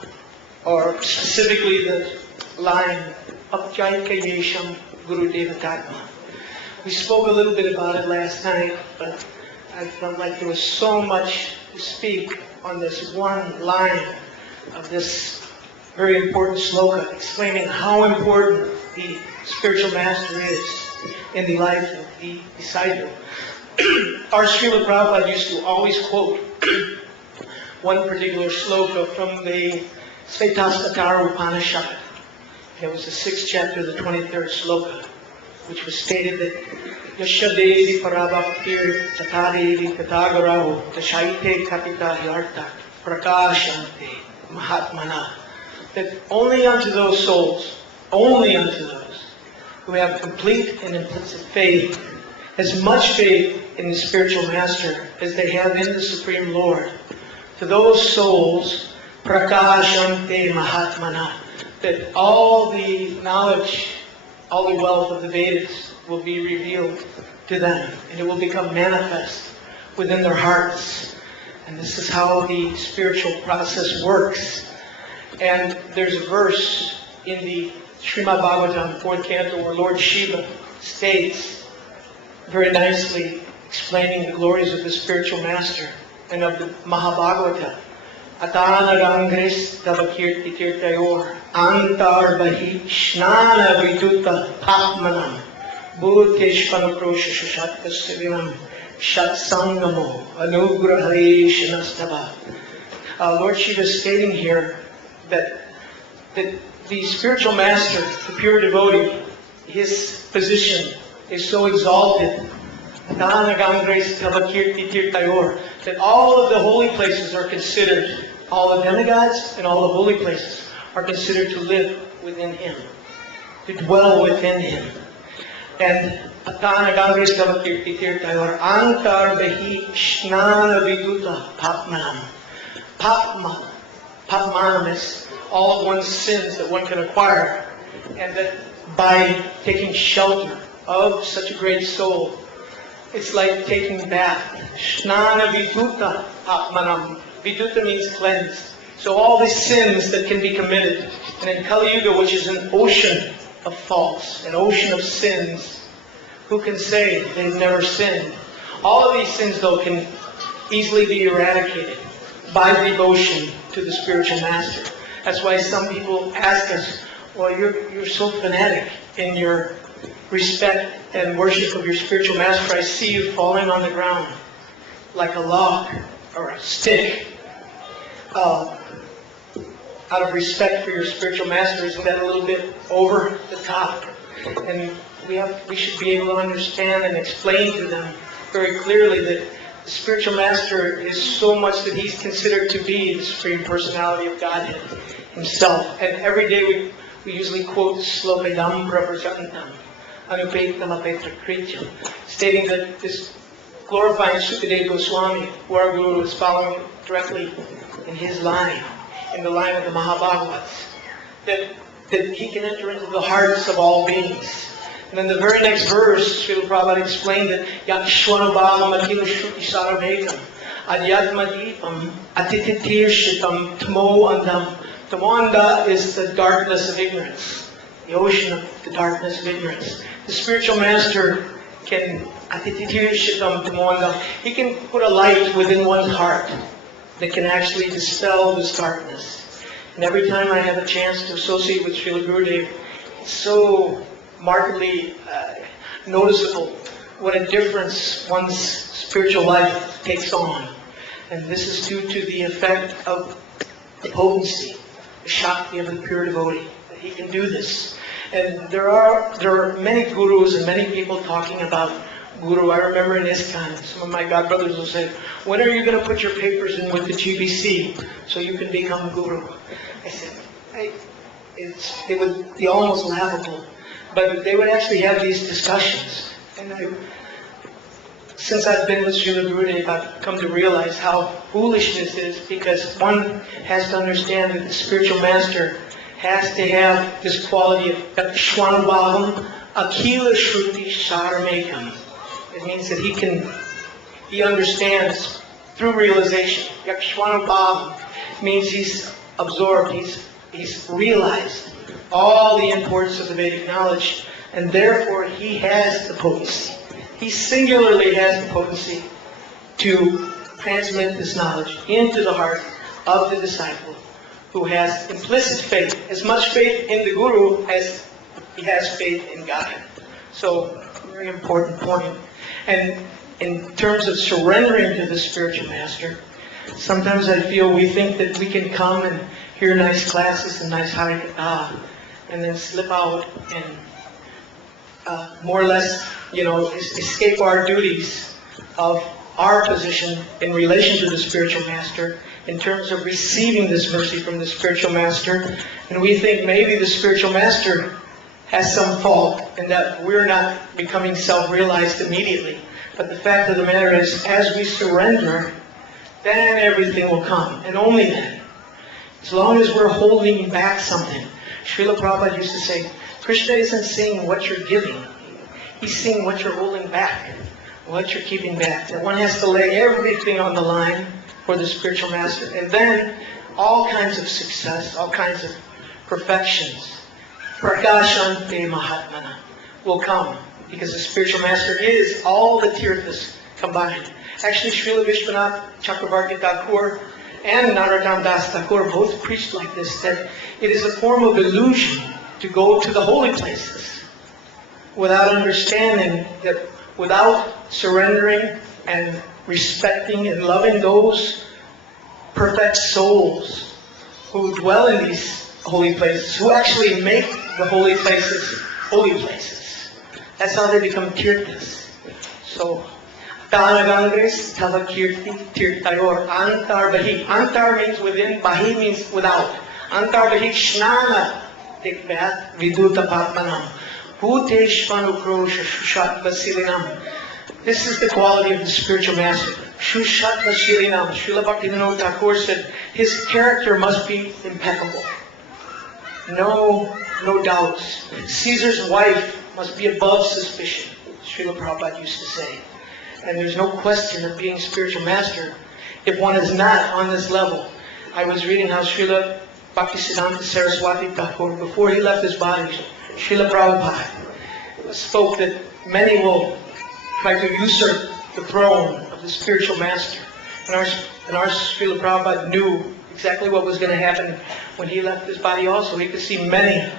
or specifically the line Apjaika Yesham Gurudevatatma. We spoke a little bit about it last night, but I felt like there was so much to speak on this one line of this very important sloka, explaining how important the spiritual master is in the life of the disciple. Our Srila Prabhupada used to always quote one particular sloka from the Svetasvatara Upanishad. It was the 6th chapter, the 23rd sloka, which was stated that Yashadevi Parabhaktir Tatadevi Tatagarahu Tashaite Kapita Hyarta Prakashante Mahatmana. That only unto those souls, only unto those who have complete and implicit faith, as much faith in the spiritual master as they have in the Supreme Lord, to those souls, Prakashante Mahatmana, that all the knowledge, all the wealth of the Vedas will be revealed to them, and it will become manifest within their hearts. And this is how the spiritual process works. And there's a verse in the Srimad Bhagavatam, 4th canto, where Lord Shiva states very nicely, explaining the glories of the spiritual master and of the Mahabhagavata. Atana Gangres Tavakirti Tirtayor Antar Bahi Shnana Viduta Papmanam Bhuteshpanakrosha Shashatkasivinam Shatsangamo Anugraheshanastava. Lord Shiva is stating here that the spiritual master, the pure devotee, his position is so exalted that all of the holy places are considered, all the demigods and all the holy places are considered to live within him, to dwell within him. And Atana Gangres Tavakirti Tirtayor Antar Behi Shnana Viduta Papmanam. Papmanam is all of one's sins that one can acquire, and that by taking shelter of such a great soul, it's like taking a bath. Shnana Viduta Papmanam. Viduta means cleansed. So all the sins that can be committed, and in Kali Yuga, which is an ocean of faults, an ocean of sins, who can say they've never sinned? All of these sins, though, can easily be eradicated by devotion to the spiritual master. That's why some people ask us, well, you're so fanatic in your respect and worship of your spiritual master. I see you falling on the ground like a log or a stick. Out of respect for your spiritual master, isn't that a little bit over the top? And we should be able to understand and explain to them very clearly that the spiritual master is so much that he's considered to be the Supreme Personality of Godhead himself. And every day we usually quote Slokadam Praprajantam, Anupetam Apetra Krityam, stating that this glorifying Sukadeva Goswami, who our Guru is following directly in his line, in the line of the Mahabhagavats, that he can enter into the hearts of all beings. And then the very next verse, Srila Prabhupada explained that Yakshwanabhavam Akila Shruti Saravekam Adhyatma Deepam Atitirshitam Tamo Andam. Tamanda is the darkness of ignorance, the ocean of the darkness of ignorance. The spiritual master can Atitirshitam Tamo Andam. He can put a light within one's heart that can actually dispel this darkness. And every time I have a chance to associate with Srila Gurudeva, it's so markedly noticeable what a difference one's spiritual life takes on. And this is due to the effect of the potency, the Shakti of the pure devotee, that he can do this. And there are many gurus and many people talking about Guru. I remember in ISKCON, some of my godbrothers will say, when are you going to put your papers in with the GBC so you can become Guru? I said, it would be almost laughable. But they would actually have these discussions. And since I've been with Srila Gurudeva, I've come to realize how foolish this is, because one has to understand that the spiritual master has to have this quality of Shwanubhavam Akila Shruti Saramekam. It means that he understands through realization. Yakshwanubhavam means he's absorbed, he's realized all the importance of the Vedic knowledge, and therefore he has the potency. He singularly has the potency to transmit this knowledge into the heart of the disciple, who has implicit faith, as much faith in the Guru as he has faith in God. So, very important point. And in terms of surrendering to the spiritual master, sometimes I feel we think that we can come and hear nice classes and nice harikatha, and then slip out and more or less, escape our duties of our position in relation to the spiritual master in terms of receiving this mercy from the spiritual master. And we think maybe the spiritual master has some fault and that we're not becoming self-realized immediately. But the fact of the matter is, as we surrender, then everything will come, and only then. As long as we're holding back something. Srila Prabhupada used to say, Krishna isn't seeing what you're giving. He's seeing what you're holding back, what you're keeping back. That one has to lay everything on the line for the spiritual master. And then all kinds of success, all kinds of perfections, prakashante mahatmana, will come. Because the spiritual master is all the tirthas combined. Actually, Srila Vishwanath Chakravarti Thakur and Narottam Das Thakur both preached like this, that it is a form of illusion to go to the holy places without understanding that without surrendering and respecting and loving those perfect souls who dwell in these holy places, who actually make the holy places holy places. That's how they become tirthas. So, Tanagangres Tava Kirti Tirtayor Antar Bahi. Antar means within, Bahi means without. Antar Bahi Shnana Dikvat Viduta Patmanam. Bhuteshvanukrosh Shushat Vasilinam. This is the quality of the spiritual master. Shushat Vasilinam. Srila Bhaktivinoda Thakur said his character must be impeccable. No doubts. Caesar's wife must be above suspicion, Srila Prabhupada used to say. And there's no question of being spiritual master if one is not on this level. I was reading how Srila Bhaktisiddhanta Saraswati Thakur, before he left his body, Srila Prabhupada spoke that many will try to usurp the throne of the spiritual master. And our Srila Prabhupada knew exactly what was going to happen when he left his body also. He could see many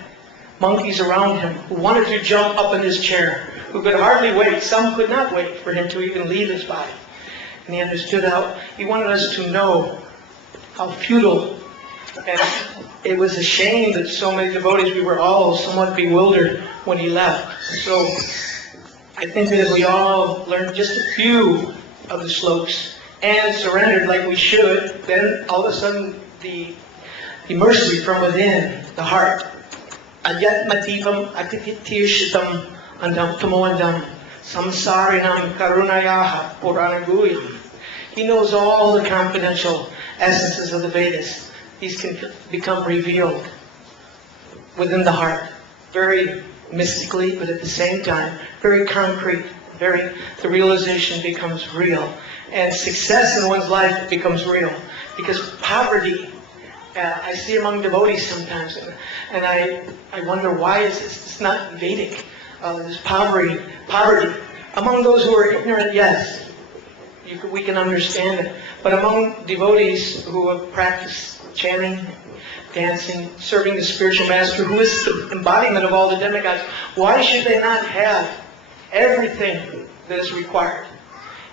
monkeys around him who wanted to jump up in his chair, who could hardly wait. Some could not wait for him to even leave his body. And he understood how, he wanted us to know how futile. And it was a shame that so many devotees, we were all somewhat bewildered when he left. So I think that if we all learned just a few of the slokas and surrendered like we should, then all of a sudden the mercy from within, the heart, Adyat Mativam Atititiyashitam Andam Tamoandam Samsarinam Karunayaha Puranaguyam. He knows all the confidential essences of the Vedas. These can become revealed within the heart, very mystically, but at the same time, very concrete. The realization becomes real. And success in one's life becomes real. Because poverty, I see among devotees sometimes, and I wonder why is this? It's not Vedic. This poverty. Among those who are ignorant, yes, we can understand it. But among devotees who have practiced chanting, dancing, serving the spiritual master, who is the embodiment of all the demigods, why should they not have everything that is required?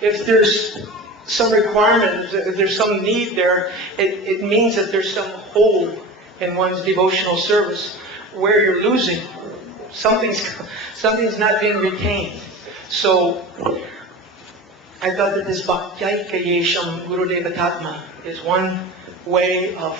If there's some requirement, if there's some need there, it means that there's some hole in one's devotional service where you're losing. Something's not being retained. So I thought that this Bhakti Yesham Gurudeva Tatma is one way of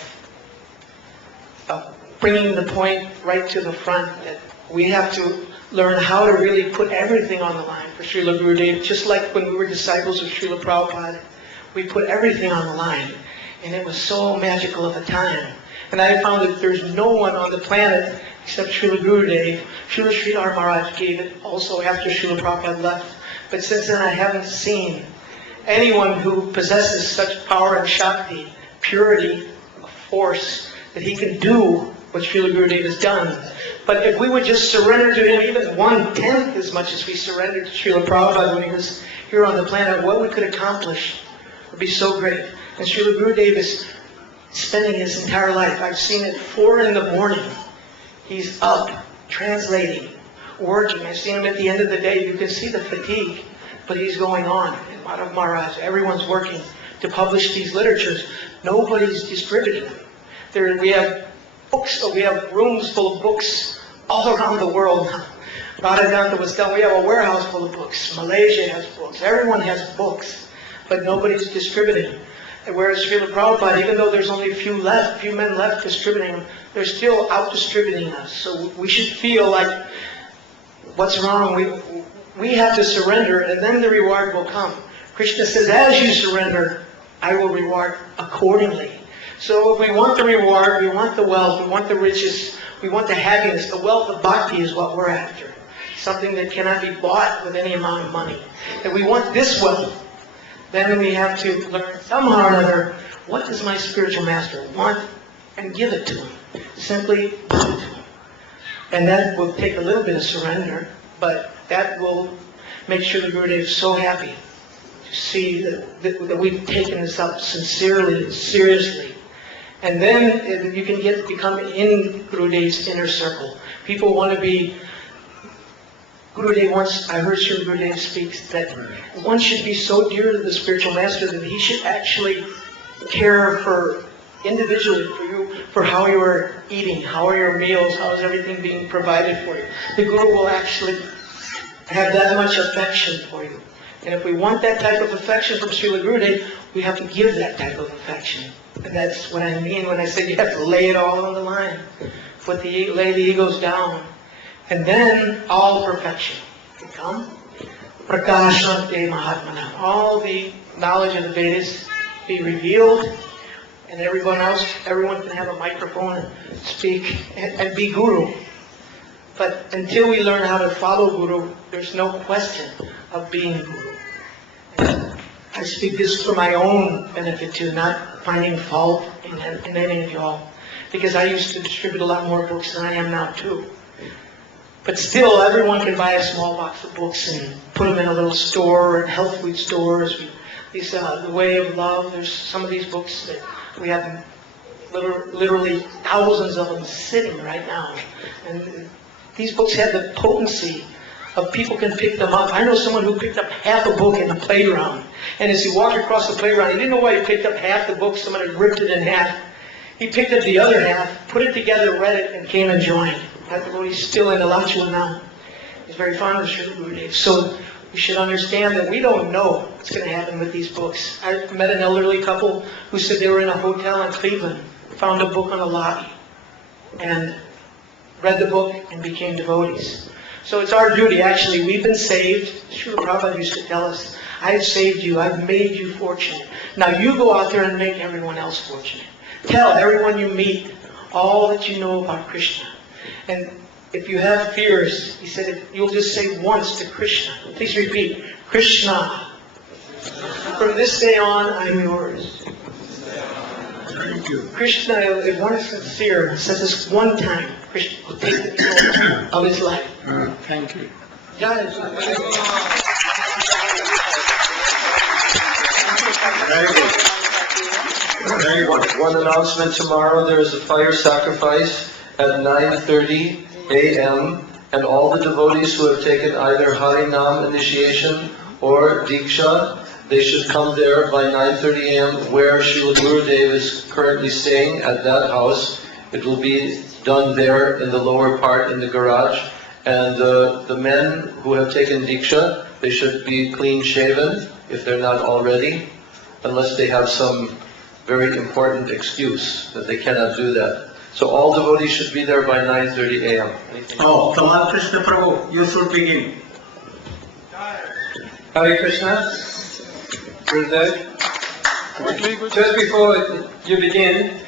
bringing the point right to the front, that we have to learn how to really put everything on the line for Srila Gurudeva. Just like when we were disciples of Srila Prabhupada, we put everything on the line. And it was so magical of a time. And I found that there's no one on the planet except Srila Gurudeva. Srila Sridhar Maharaj gave it also after Srila Prabhupada left. But since then I haven't seen anyone who possesses such power and Shakti, purity of force, that he can do what Srila Gurudeva has done. But if we would just surrender to him even 1/10 as much as we surrendered to Srila Prabhupada when he was here on the planet, what we could accomplish would be so great. And Srila Gurudeva is spending his entire life. I've seen it 4 in the morning. He's up, translating, working. I've seen him at the end of the day. You can see the fatigue, but he's going on. And Madhav Maharaj, everyone's working to publish these literatures. Nobody's distributing them. We have books, we have rooms full of books all around the world. Radhaganta was telling me we have a warehouse full of books. Malaysia has books. Everyone has books, but nobody's distributing. And whereas Srila Prabhupada, even though there's only a few men left distributing them, they're still out distributing us. So we should feel like, what's wrong? We have to surrender, and then the reward will come. Krishna says, as you surrender, I will reward accordingly. So if we want the reward, we want the wealth, we want the riches, we want the happiness, the wealth of bhakti is what we're after. Something that cannot be bought with any amount of money. If we want this wealth, then we have to learn somehow or another, what does my spiritual master want, and give it to him. Simply give it to him. And that will take a little bit of surrender, but that will make sure the Gurudev is so happy to see that we've taken this up sincerely and seriously. And then you can become in Gurudev's inner circle. People want to be. Gurudev once, I heard Srila Gurudev speaks that one should be so dear to the spiritual master that he should actually care for individually for you, for how you are eating, how are your meals, how is everything being provided for you. The Guru will actually have that much affection for you. And if we want that type of affection from Srila Gurudev, we have to give that type of affection. And that's what I mean when I say you have to lay it all on the line. Lay the egos down. And then all perfection can come. Prakashante Mahatmana. All the knowledge of the Vedas be revealed, and everyone can have a microphone and speak and be Guru. But until we learn how to follow Guru, there's no question of being Guru. And I speak this for my own benefit too, not finding fault in any of y'all. Because I used to distribute a lot more books than I am now too. But still, everyone can buy a small box of books and put them in a little store, health food stores. The Way of Love, there's some of these books that we have literally thousands of them sitting right now. And these books have the potency of people can pick them up. I know someone who picked up half a book in the playground. And as he walked across the playground, he didn't know why he picked up half the book. Someone had ripped it in half. He picked up the other half, put it together, read it, and came and joined. He's still in Alachua now. He's very fond of Srila Gurudev. So we should understand that we don't know what's going to happen with these books. I met an elderly couple who said they were in a hotel in Cleveland, found a book on the lobby, and read the book and became devotees. So it's our duty. Actually, we've been saved. Srila Prabhupada used to tell us, I've saved you. I've made you fortunate. Now you go out there and make everyone else fortunate. Tell everyone you meet all that you know about Krishna. And if you have fears, he said, if you'll just say once to Krishna. Please repeat, Krishna. From this day on, I'm yours. Thank you. Krishna, if one is sincere, says this one time, Krishna will take the control of his life. Thank you. Very good. One announcement tomorrow, there is a fire sacrifice at 9:30 a.m. and all the devotees who have taken either Harinam initiation or Diksha, they should come there by 9:30 a.m. where Srila Gurudeva is currently staying at that house. It will be done there in the lower part in the garage. And the men who have taken Diksha They should be clean shaven if they're not already, unless they have some very important excuse that they cannot do that. So all devotees should be there by 9:30 a.m. Oh, Tamal Krishna Prabhu, you should begin. Hare Krishna. Gurudev. Just before you begin,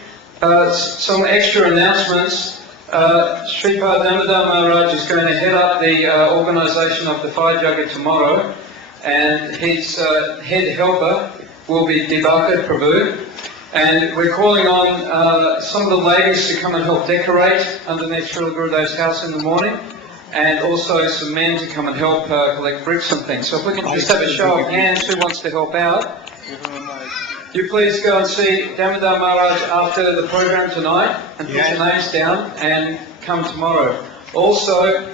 some extra announcements. Sripad Damodar Maharaj is going to head up the organisation of the Fire Jagga tomorrow, and his head helper will be Dibakar Prabhu. And we're calling on some of the ladies to come and help decorate underneath Srila Gurudev's house in the morning, and also some men to come and help collect bricks and things. So if we can just have a show of hands, who wants to help out? You please go and see Damodar Maharaj after the program tonight and put your names down and come tomorrow. Also,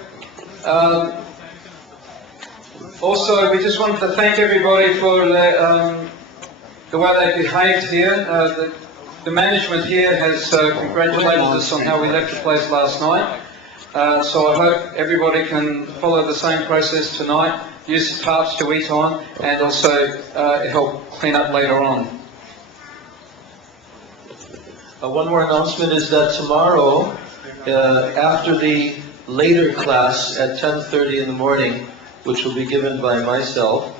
we just wanted to thank everybody for the way they behaved here. The management here has congratulated us on how we left the place last night. So I hope everybody can follow the same process tonight, use the tarps to eat on, and also help clean up later on. One more announcement is that tomorrow, after the later class at 10:30 in the morning, which will be given by myself,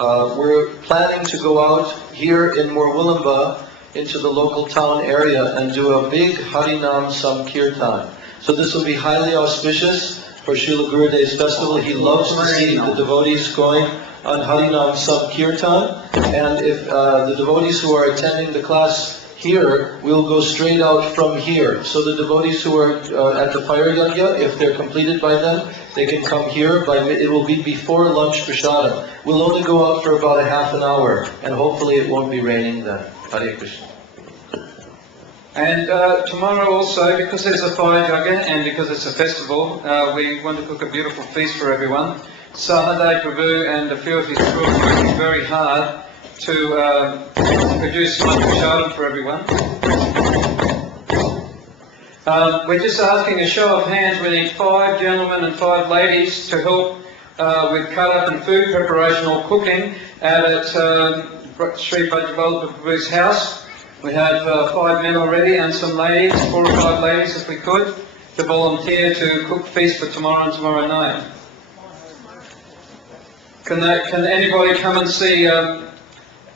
we're planning to go out here in Murwillumbah into the local town area and do a big Harinam Sankirtan. So this will be highly auspicious for Srila Gurudev's festival. He loves to see the devotees going on Harinam Sankirtan, and if the devotees who are attending the class here, we'll go straight out from here. So the devotees who are at the fire yajna, if they're completed by then, they can come here. It will be before lunch prasadam. We'll only go out for about a half an hour, and hopefully it won't be raining then. Hare Krishna. And tomorrow also, because there's a fire yajna and because it's a festival, we want to cook a beautiful feast for everyone. Sahadev Prabhu and a few of his crew are working very hard to produce much prasadam for everyone. We're just asking a show of hands. We need 5 gentlemen and 5 ladies to help with cut-up and food preparation or cooking out at Sri Bhajwal Prabhu's house. We have 5 men already and some ladies, 4 or 5 ladies if we could, to volunteer to cook feast for tomorrow and tomorrow night. Can anybody come and see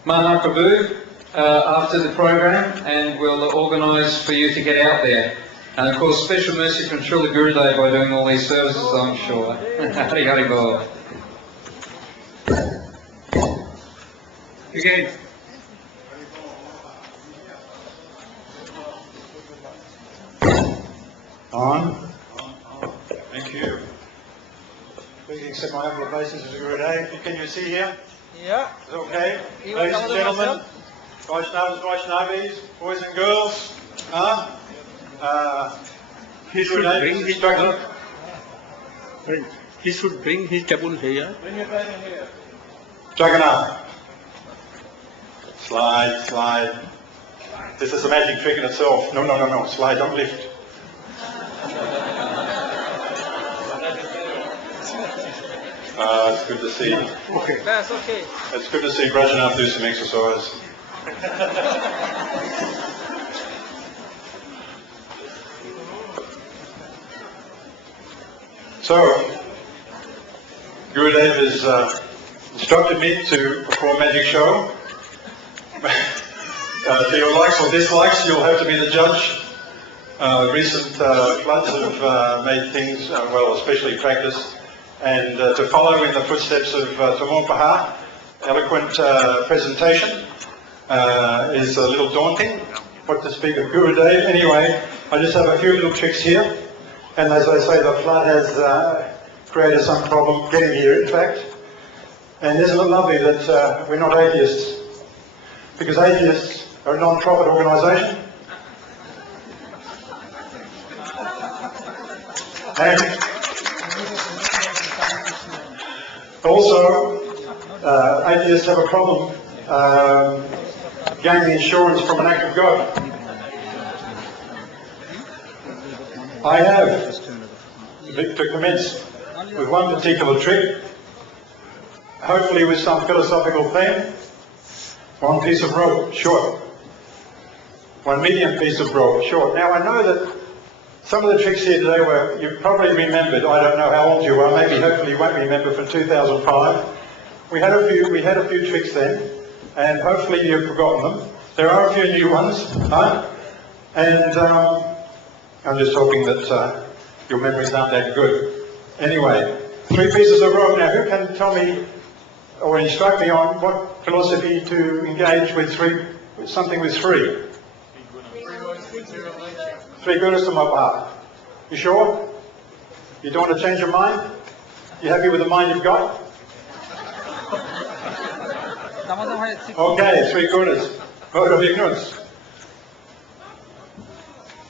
Mahaprabhu after the program, and we'll organise for you to get out there. And of course, special mercy from Srila Gurudeva by doing all these services, I'm sure. Hari Hari Bol. Again. On. Thank you. Please accept my humble obeisance as a Gurudev. Can you see here? Yeah. Is it okay? Ladies and gentlemen, Vaishnavas, Vaishnavis, boys and girls, he should bring his table. He should bring his table here. Bring your table here. Jagannath. Slide, slide. This is a magic trick in itself. No. Slide, don't lift. It's good to see. Okay. That's okay. It's good to see Brajanath do some exercise. So, Gurudev has instructed me to perform a magic show. For your likes or dislikes, you'll have to be the judge. Recent floods have made things, especially practice. And to follow in the footsteps of Tamon Pahar, eloquent presentation is a little daunting. What to speak of Gurudev? Anyway, I just have a few little tricks here. And as I say, the flood has created some problem getting here, in fact. And isn't it lovely that we're not atheists? Because atheists are a non-profit organisation. And also, atheists have a problem gaining insurance from an act of God. I have to commence with one particular trick. hopefully with some philosophical theme. One piece of rope, short. One medium piece of rope, short. Now I know that some of the tricks here today were, you probably remembered, I don't know how old you are, maybe hopefully you won't remember from 2005. We had a few tricks then, and hopefully you've forgotten them. There are a few new ones, huh? And I'm just hoping that your memories aren't that good. Anyway, 3 pieces of rope. Now who can tell me or instruct me on what philosophy to engage with something with 3? 3 gunas to Maha. You sure? You don't want to change your mind? You happy with the mind you've got? Okay, 3 gunas. Mode of ignorance.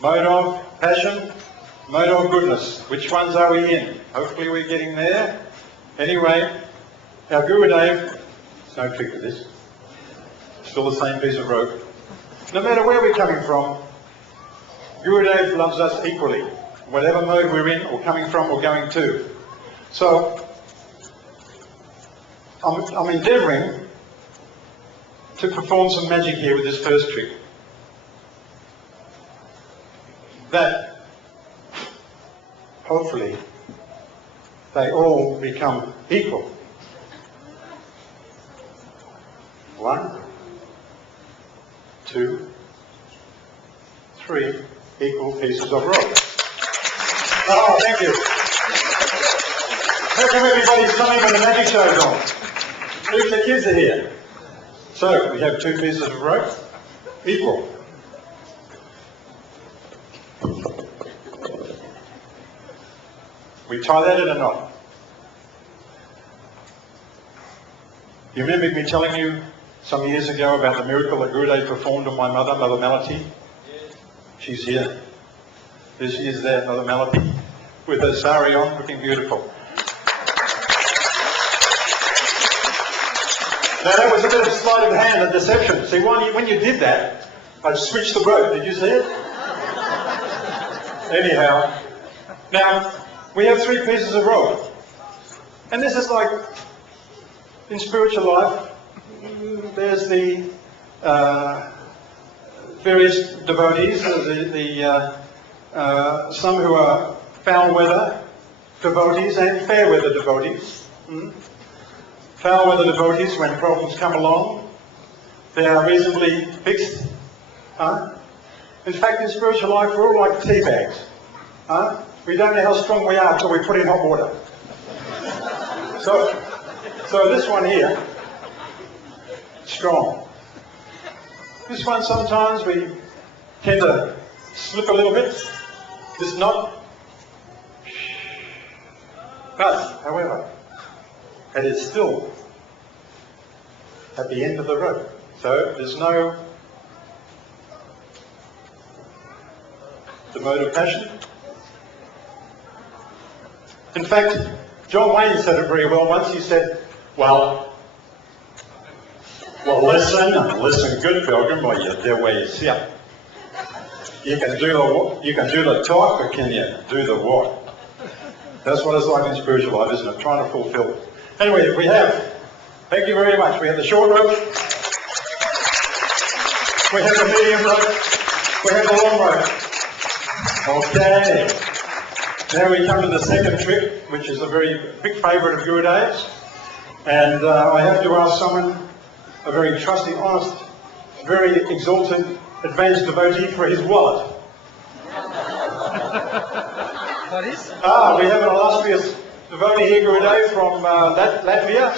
Mode of passion. Mode of goodness. Which ones are we in? Hopefully we're getting there. Anyway, our Gurudev, there's no trick to this. Still the same piece of rope. No matter where we're coming from, Gurudev loves us equally, whatever mode we're in or coming from or going to. So, I'm endeavouring to perform some magic here with this first trick. That, hopefully, they all become equal. 1, 2, 3 equal pieces of rope. Oh, thank you. How come everybody's coming when the magic show's on? Even the kids are here. So, we have 2 pieces of rope, equal. We tie that in a knot. You remember me telling you some years ago about the miracle that Gurudev performed on my mother, Mother Malati? She's here. There she is there, Mother Malati, with her sari on, looking beautiful. Now that was a bit of sleight of hand and deception. See, when you did that, I switched the rope. Did you see it? Anyhow, now we have 3 pieces of rope. And this is like, in spiritual life, there's the various devotees, some who are foul weather devotees and fair weather devotees. Foul weather devotees, when problems come along, they are reasonably fixed. In fact, in spiritual life, we're all like tea bags. We don't know how strong we are until we put in hot water. So this one here, strong. This one sometimes we tend to slip a little bit. This knot. But, however, it is still at the end of the rope. So there's no the mode of passion. In fact, John Wayne said it very well once. He said, well, listen good, pilgrim, or you do where you sit. You can do the talk, but can you do the walk? That's what it's like in spiritual life, isn't it? Trying to fulfill it. Anyway, thank you very much. We have the short rope, we have the medium rope, we have the long rope. Okay. Now we come to the second trick, which is a very big favourite of Gurudev's. And I have to ask someone, a very trusty, honest, very exalted, advanced devotee, for his wallet. What is? We have an illustrious devotee here, Gurudev, from Latvia,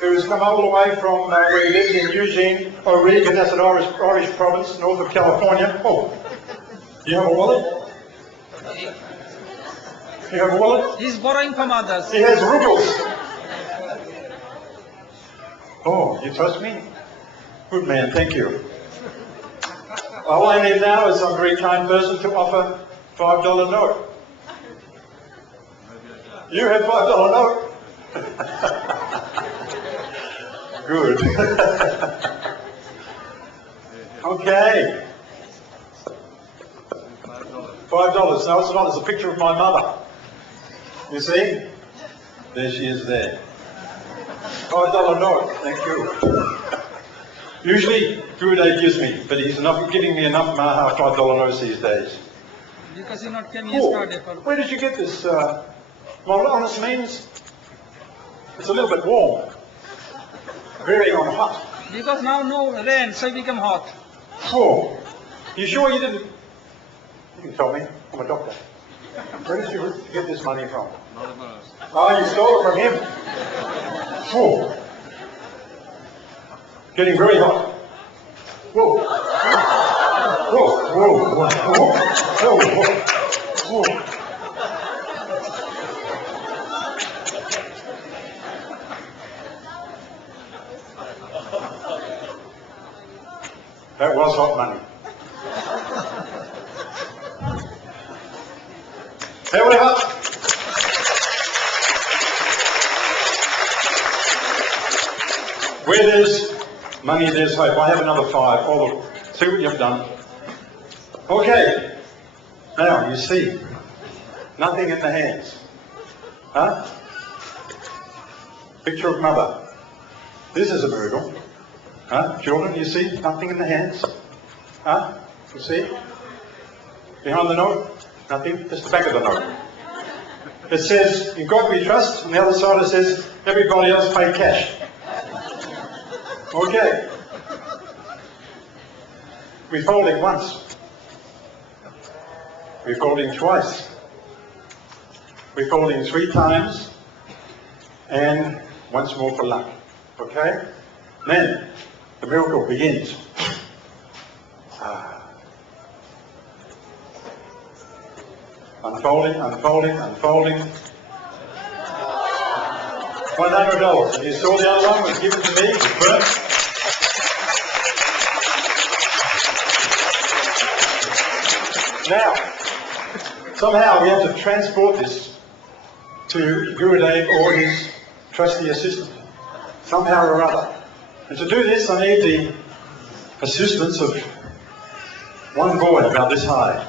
who has come all the way from where he lives in Eugene, Oregon, that's an Irish province, north of California. Oh, you have a wallet? You have a wallet? He's borrowing from others. He has rubles. Oh, you trust me? Good man, thank you. All I need now is some very kind person to offer $5 note. You have $5 note? Good. Okay. $5. No, it's not. It's a picture of my mother. You see? There she is there. $5 note, thank you. Usually Gurudev gives me, but he's not giving me enough Maha $5 notes these days. Because you're not came Oh, yesterday for where did you get this? Well, honest means it's a little bit warm. Very on hot. because now no rain, so it become hot. Oh, you sure you didn't? You can tell me. I'm a doctor. Where did you get this money from? Oh, you stole it from him. Oh. Getting very hot. Whoa. Whoa, whoa, whoa, whoa, whoa, whoa. That was hot money. There we are. Where there's money, there's hope. I have another 5. Oh, look. See what you've done. Okay. Now, you see. Nothing in the hands. Huh? Picture of mother. This is a miracle. Huh? Children, you see? Nothing in the hands. Huh? You see? Behind the note? Nothing. Just the back of the note. It says, in God we trust. On the other side it says, everybody else pay cash. Okay. We're folding once. We're folding twice. We're folding 3 times. And once more for luck. Okay? Then, the miracle begins. Unfolding, unfolding, unfolding. $100. You saw the other one was given to me, burnt. Now, somehow we have to transport this to Gurudev or his trusty assistant, somehow or other. And to do this, I need the assistance of one boy about this high.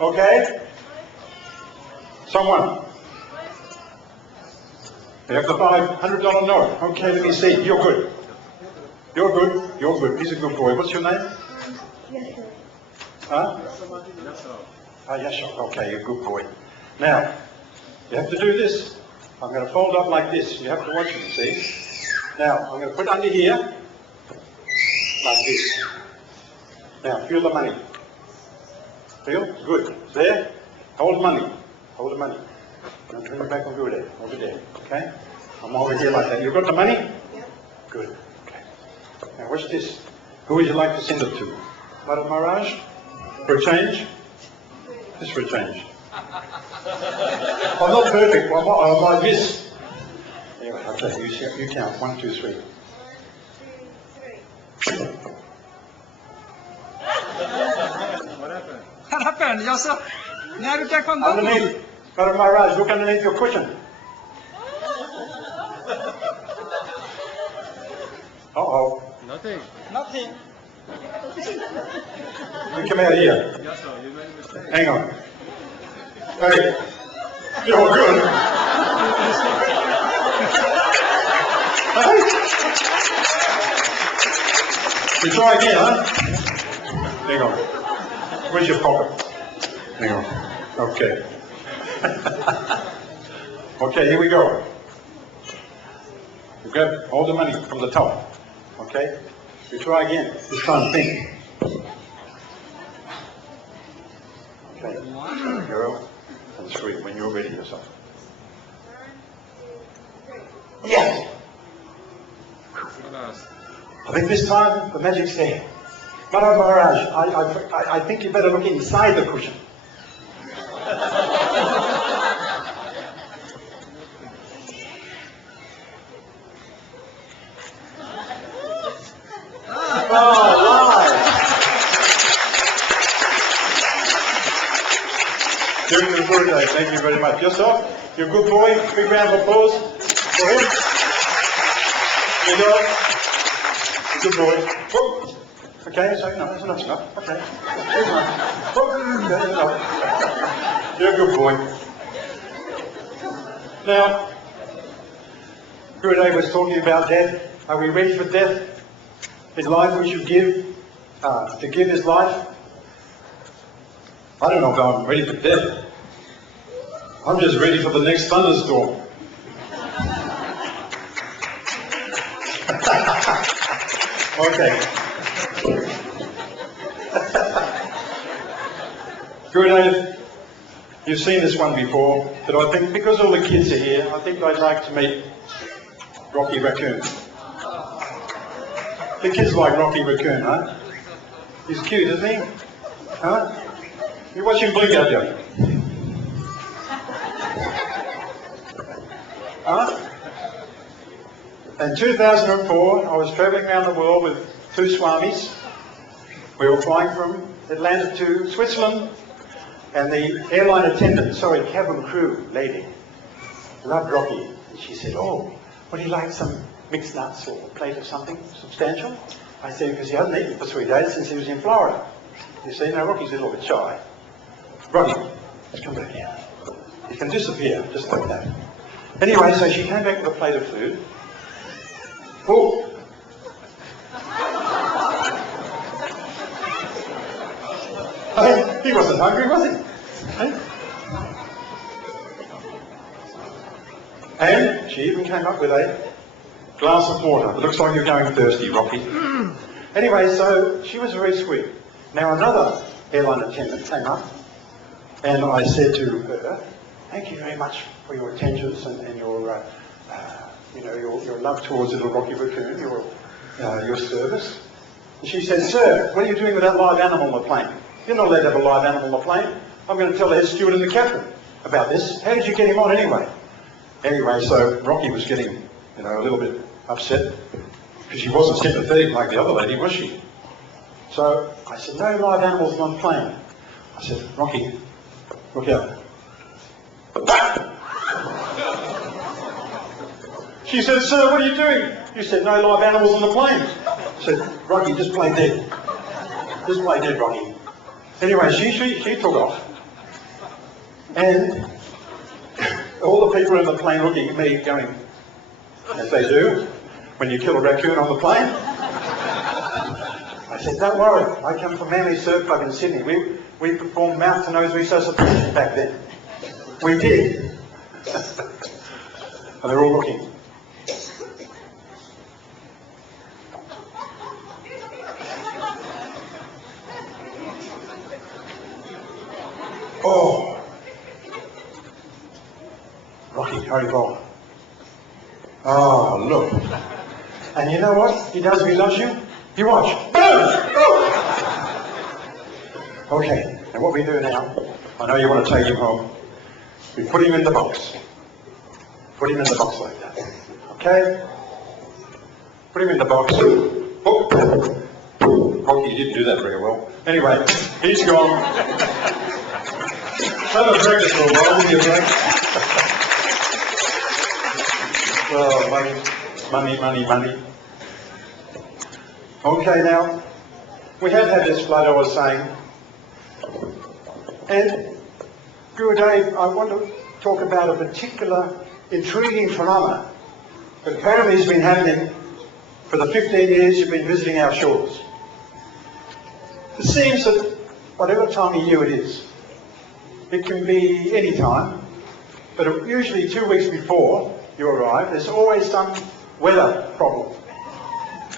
Okay? Someone. You have the $500 note. Okay, let me see. You're good. You're good. You're good. He's a good boy. What's your name? Yes, Huh? Ah, Yasho. Okay, you're a good boy. Now, you have to do this. I'm going to fold up like this. You have to watch me, see? Now, I'm going to put under here, like this. Now, feel the money. Feel? Good. There? Hold the money. Hold the money. Now turn your back on Gurudev. Over there. Okay? I'm over here like that. You got the money? Yep. Good. Okay. Now watch this. Who would you like to send it to? Madam Maharaj? For a change? Just for a change. I'm not perfect. I might miss. Anyway, okay, you count. 1, 2, 3. What happened? Yourself? Now you take on Underneath. Madam Maharaj, look underneath your cushion. Uh-oh. Nothing. Nothing. You come out here. Yes, sir. You made a mistake. Hang on. Hey, you're good. Hey. You try again, huh? Hang on. Where's your pocket? Hang on. Okay. Okay, here we go. You grab all the money from the top. Okay? You try again. This time think. Okay. 0 and 3 when you're ready yourself. Yes! I think this time the magic's there. Madam Maharaj, I think you better look inside the cushion. During the birthday, thank you very much. Yourself, you're a good boy. Big round of applause for him. You go. Good boy. Whoa. Okay, so no, that's enough. Okay. There's enough. You're a good boy. Now, Gurudeva was talking about death. Are we ready for death? In life we should give. To give is life. I don't know if I'm ready for death. I'm just ready for the next thunderstorm. Okay. Gurudeva, you've seen this one before, but I think because all the kids are here, I think I'd like to meet Rocky Raccoon. The kids like Rocky Raccoon, huh? He's cute, isn't he? Huh? You watch him blink at you. Huh? In 2004, I was travelling around the world with two swamis. We were flying from Atlanta to Switzerland, and the airline attendant, sorry, cabin crew lady, loved Rocky. And she said, oh, would he like some mixed nuts or a plate of something substantial? I said, because he hasn't eaten for 3 days since he was in Florida. You see, now Rocky's a little bit shy. Rocky, let's come back here. You can disappear, just like that. Anyway, so she came back with a plate of food. Oh! Hey, he wasn't hungry, was he? Hey? And she even came up with a glass of water. It looks like you're going thirsty, Rocky. Anyway, so she was very sweet. Now another airline attendant came up, and I said to her, thank you very much for your attentions and your, your love towards little Rocky Raccoon, your service. And she said, sir, what are you doing with that live animal on the plane? You're not allowed to have a live animal on the plane. I'm going to tell the head steward and the captain about this. How did you get him on anyway? Anyway, so Rocky was getting, a little bit upset because she wasn't sympathetic like the other lady, was she? So I said, no live animals on the plane. I said, Rocky, look out. She said, sir, what are you doing? You said, no live animals on the plane. I said, Rocky, just play dead. Just play dead, Rocky. Anyway, she took off. And all the people in the plane looking at me going, as they do, when you kill a raccoon on the plane. I said, don't worry, I come from Manly Surf Club in Sydney. We performed mouth-to-nose resuscitation back then. We did. And they're all looking. Oh! Rocky, hurry along. Oh, look. And you know what he does if he loves you? You watch. Okay, and what we do now, I know you want to take him home. We put him in the box. Put him in the box like that. Okay? Put him in the box. Oh. Rocky, you didn't do that very well. Anyway, he's gone. Have a breakfast for a while, will you, break? Oh, money. Okay, now, we have had this flood, I was saying. And, Gurudeva, I want to talk about a particular intriguing phenomenon that apparently has been happening for the 15 years you've been visiting our shores. It seems that whatever time of year it is, it can be any time, but usually 2 weeks before you arrive, there's always some weather problem.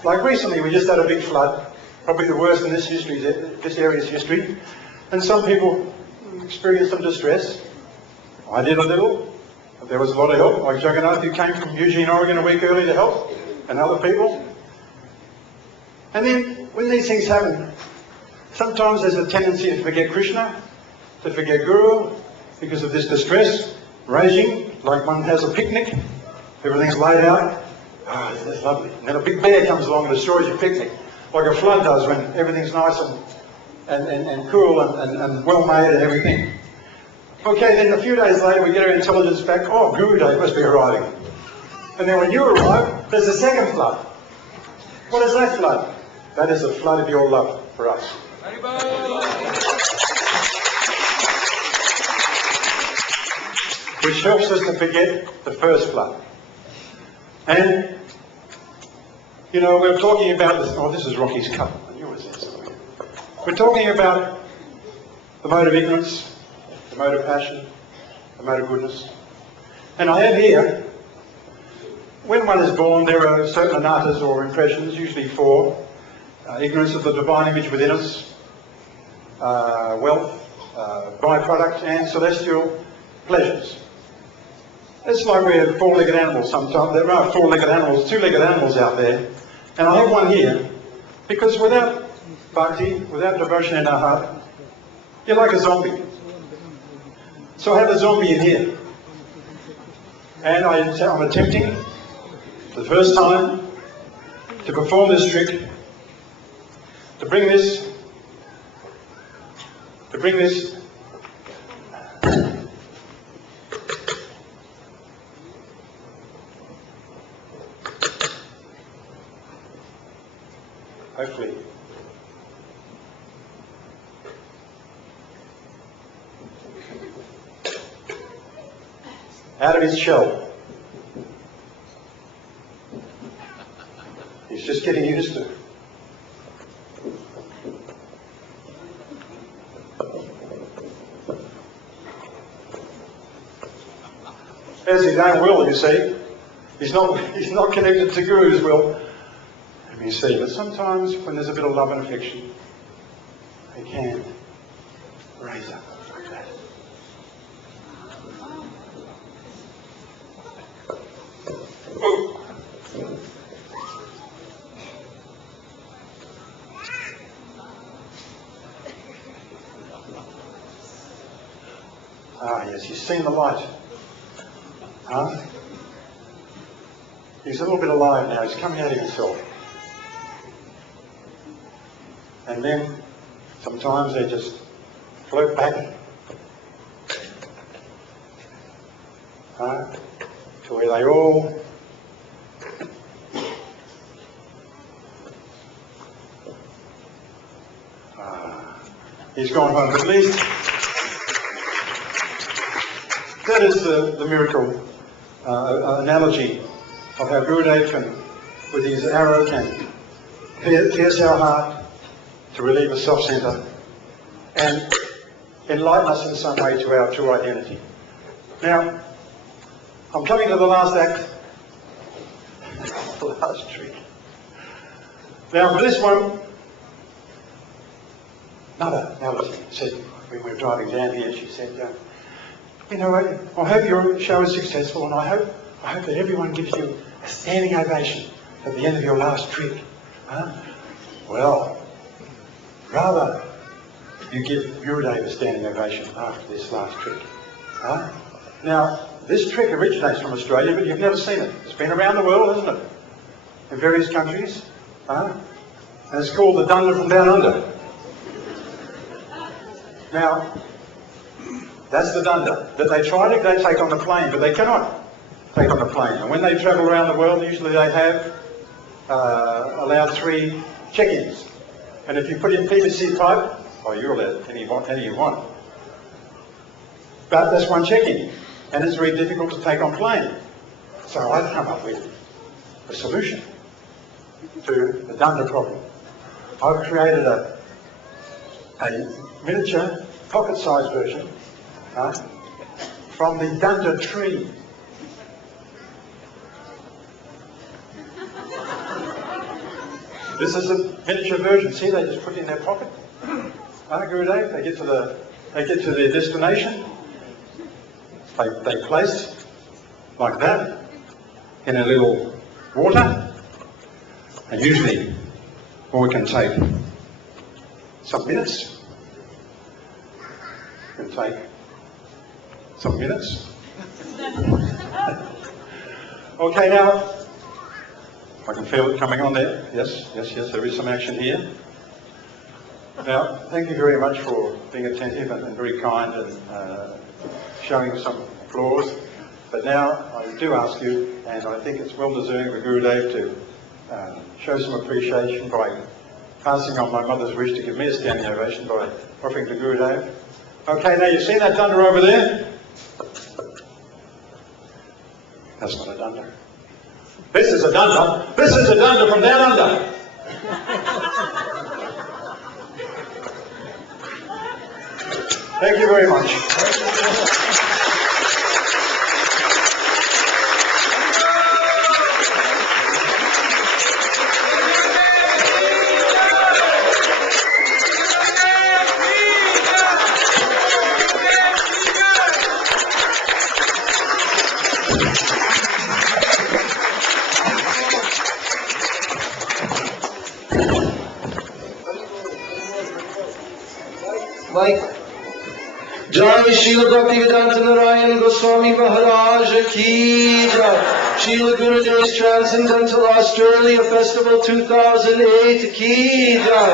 Like recently, we just had a big flood, probably the worst in this area's history, and some people experienced some distress. I did a little, but there was a lot of help, like Jagannath, who came from Eugene, Oregon a week early to help, and other people. And then, when these things happen, sometimes there's a tendency to forget Krishna, to forget Guru, because of this distress raging, like one has a picnic, everything's laid out. Ah, oh, that's lovely. And then a big bear comes along and destroys your picnic, like a flood does when everything's nice and cool and well made and everything. Okay, then a few days later we get our intelligence back, oh, Gurudeva must be arriving. And then when you arrive, there's a second flood. What is that flood? That is the flood of your love for us. Which helps us to forget the first flood. And, you know, we're talking about this. Oh, this is Rocky's cup. I knew it was this. We're talking about the mode of ignorance, the mode of passion, the mode of goodness. And I have here, when one is born, there are certain anatas or impressions, usually four. Ignorance of the divine image within us, wealth, byproduct, and celestial pleasures. It's like we're four-legged animals sometimes. There are four-legged animals, two-legged animals out there. And I have one here, because without bhakti, without devotion in our heart, you're like a zombie. So I have a zombie in here. And I'm attempting, for the first time, to perform this trick, to bring this, hopefully, out of his shell. He's just getting used to it. As his own will, you see. He's not connected to Guru's will. You see, but sometimes when there's a bit of love and affection, they can raise up like that. Ah, yes, he's seen the light. Huh? He's a little bit alive now. He's coming out of himself. And then sometimes they just float back to where they all he's gone home. But at least that is the miracle analogy of how Gurudev can, with his arrow, can pierce our heart to relieve a self-centre and enlighten us in some way to our true identity. Now, I'm coming to the last act, the last trick. Now, for this one, another analogy said, when we were driving down here, she said, you know, I hope your show is successful, and I hope that everyone gives you a standing ovation at the end of your last trick. Well, rather you give Gurudeva a standing ovation after this last trick. Now, this trick originates from Australia, but you've never seen it. It's been around the world, hasn't it? In various countries. And it's called the Dunda from Down Under. Now, that's the Dunda that they take on the plane, but they cannot take on the plane. And when they travel around the world, usually they have allowed 3 check-ins. And if you put in PVC pipe, you're allowed any you want. But that's one check-in, and it's very difficult to take on plane. So I've come up with a solution to the Dunda problem. I've created a miniature, pocket-sized version from the Dunda tree. This is a miniature version. See, they just put it in their pocket. Gurudev, they get to their destination. They place like that in a little water, and usually, we can take some minutes. We can take some minutes. Okay, now. I can feel it coming on there. Yes, there is some action here. Now, thank you very much for being attentive and very kind and showing some applause. But now I do ask you, and I think it's well deserving for Gurudev to show some appreciation by passing on my mother's wish to give me a standing ovation by offering to Gurudev. Okay, now you've seen that dunda over there? That's not a dunda. This is a dunda. This is a dunda from down under. Thank you very much. Mike. Jai Srila Bhaktivedanta Narayan Goswami Maharaj Ki Jai. Srila Gurudev's Transcendental Australia Festival 2008 Ki Jai.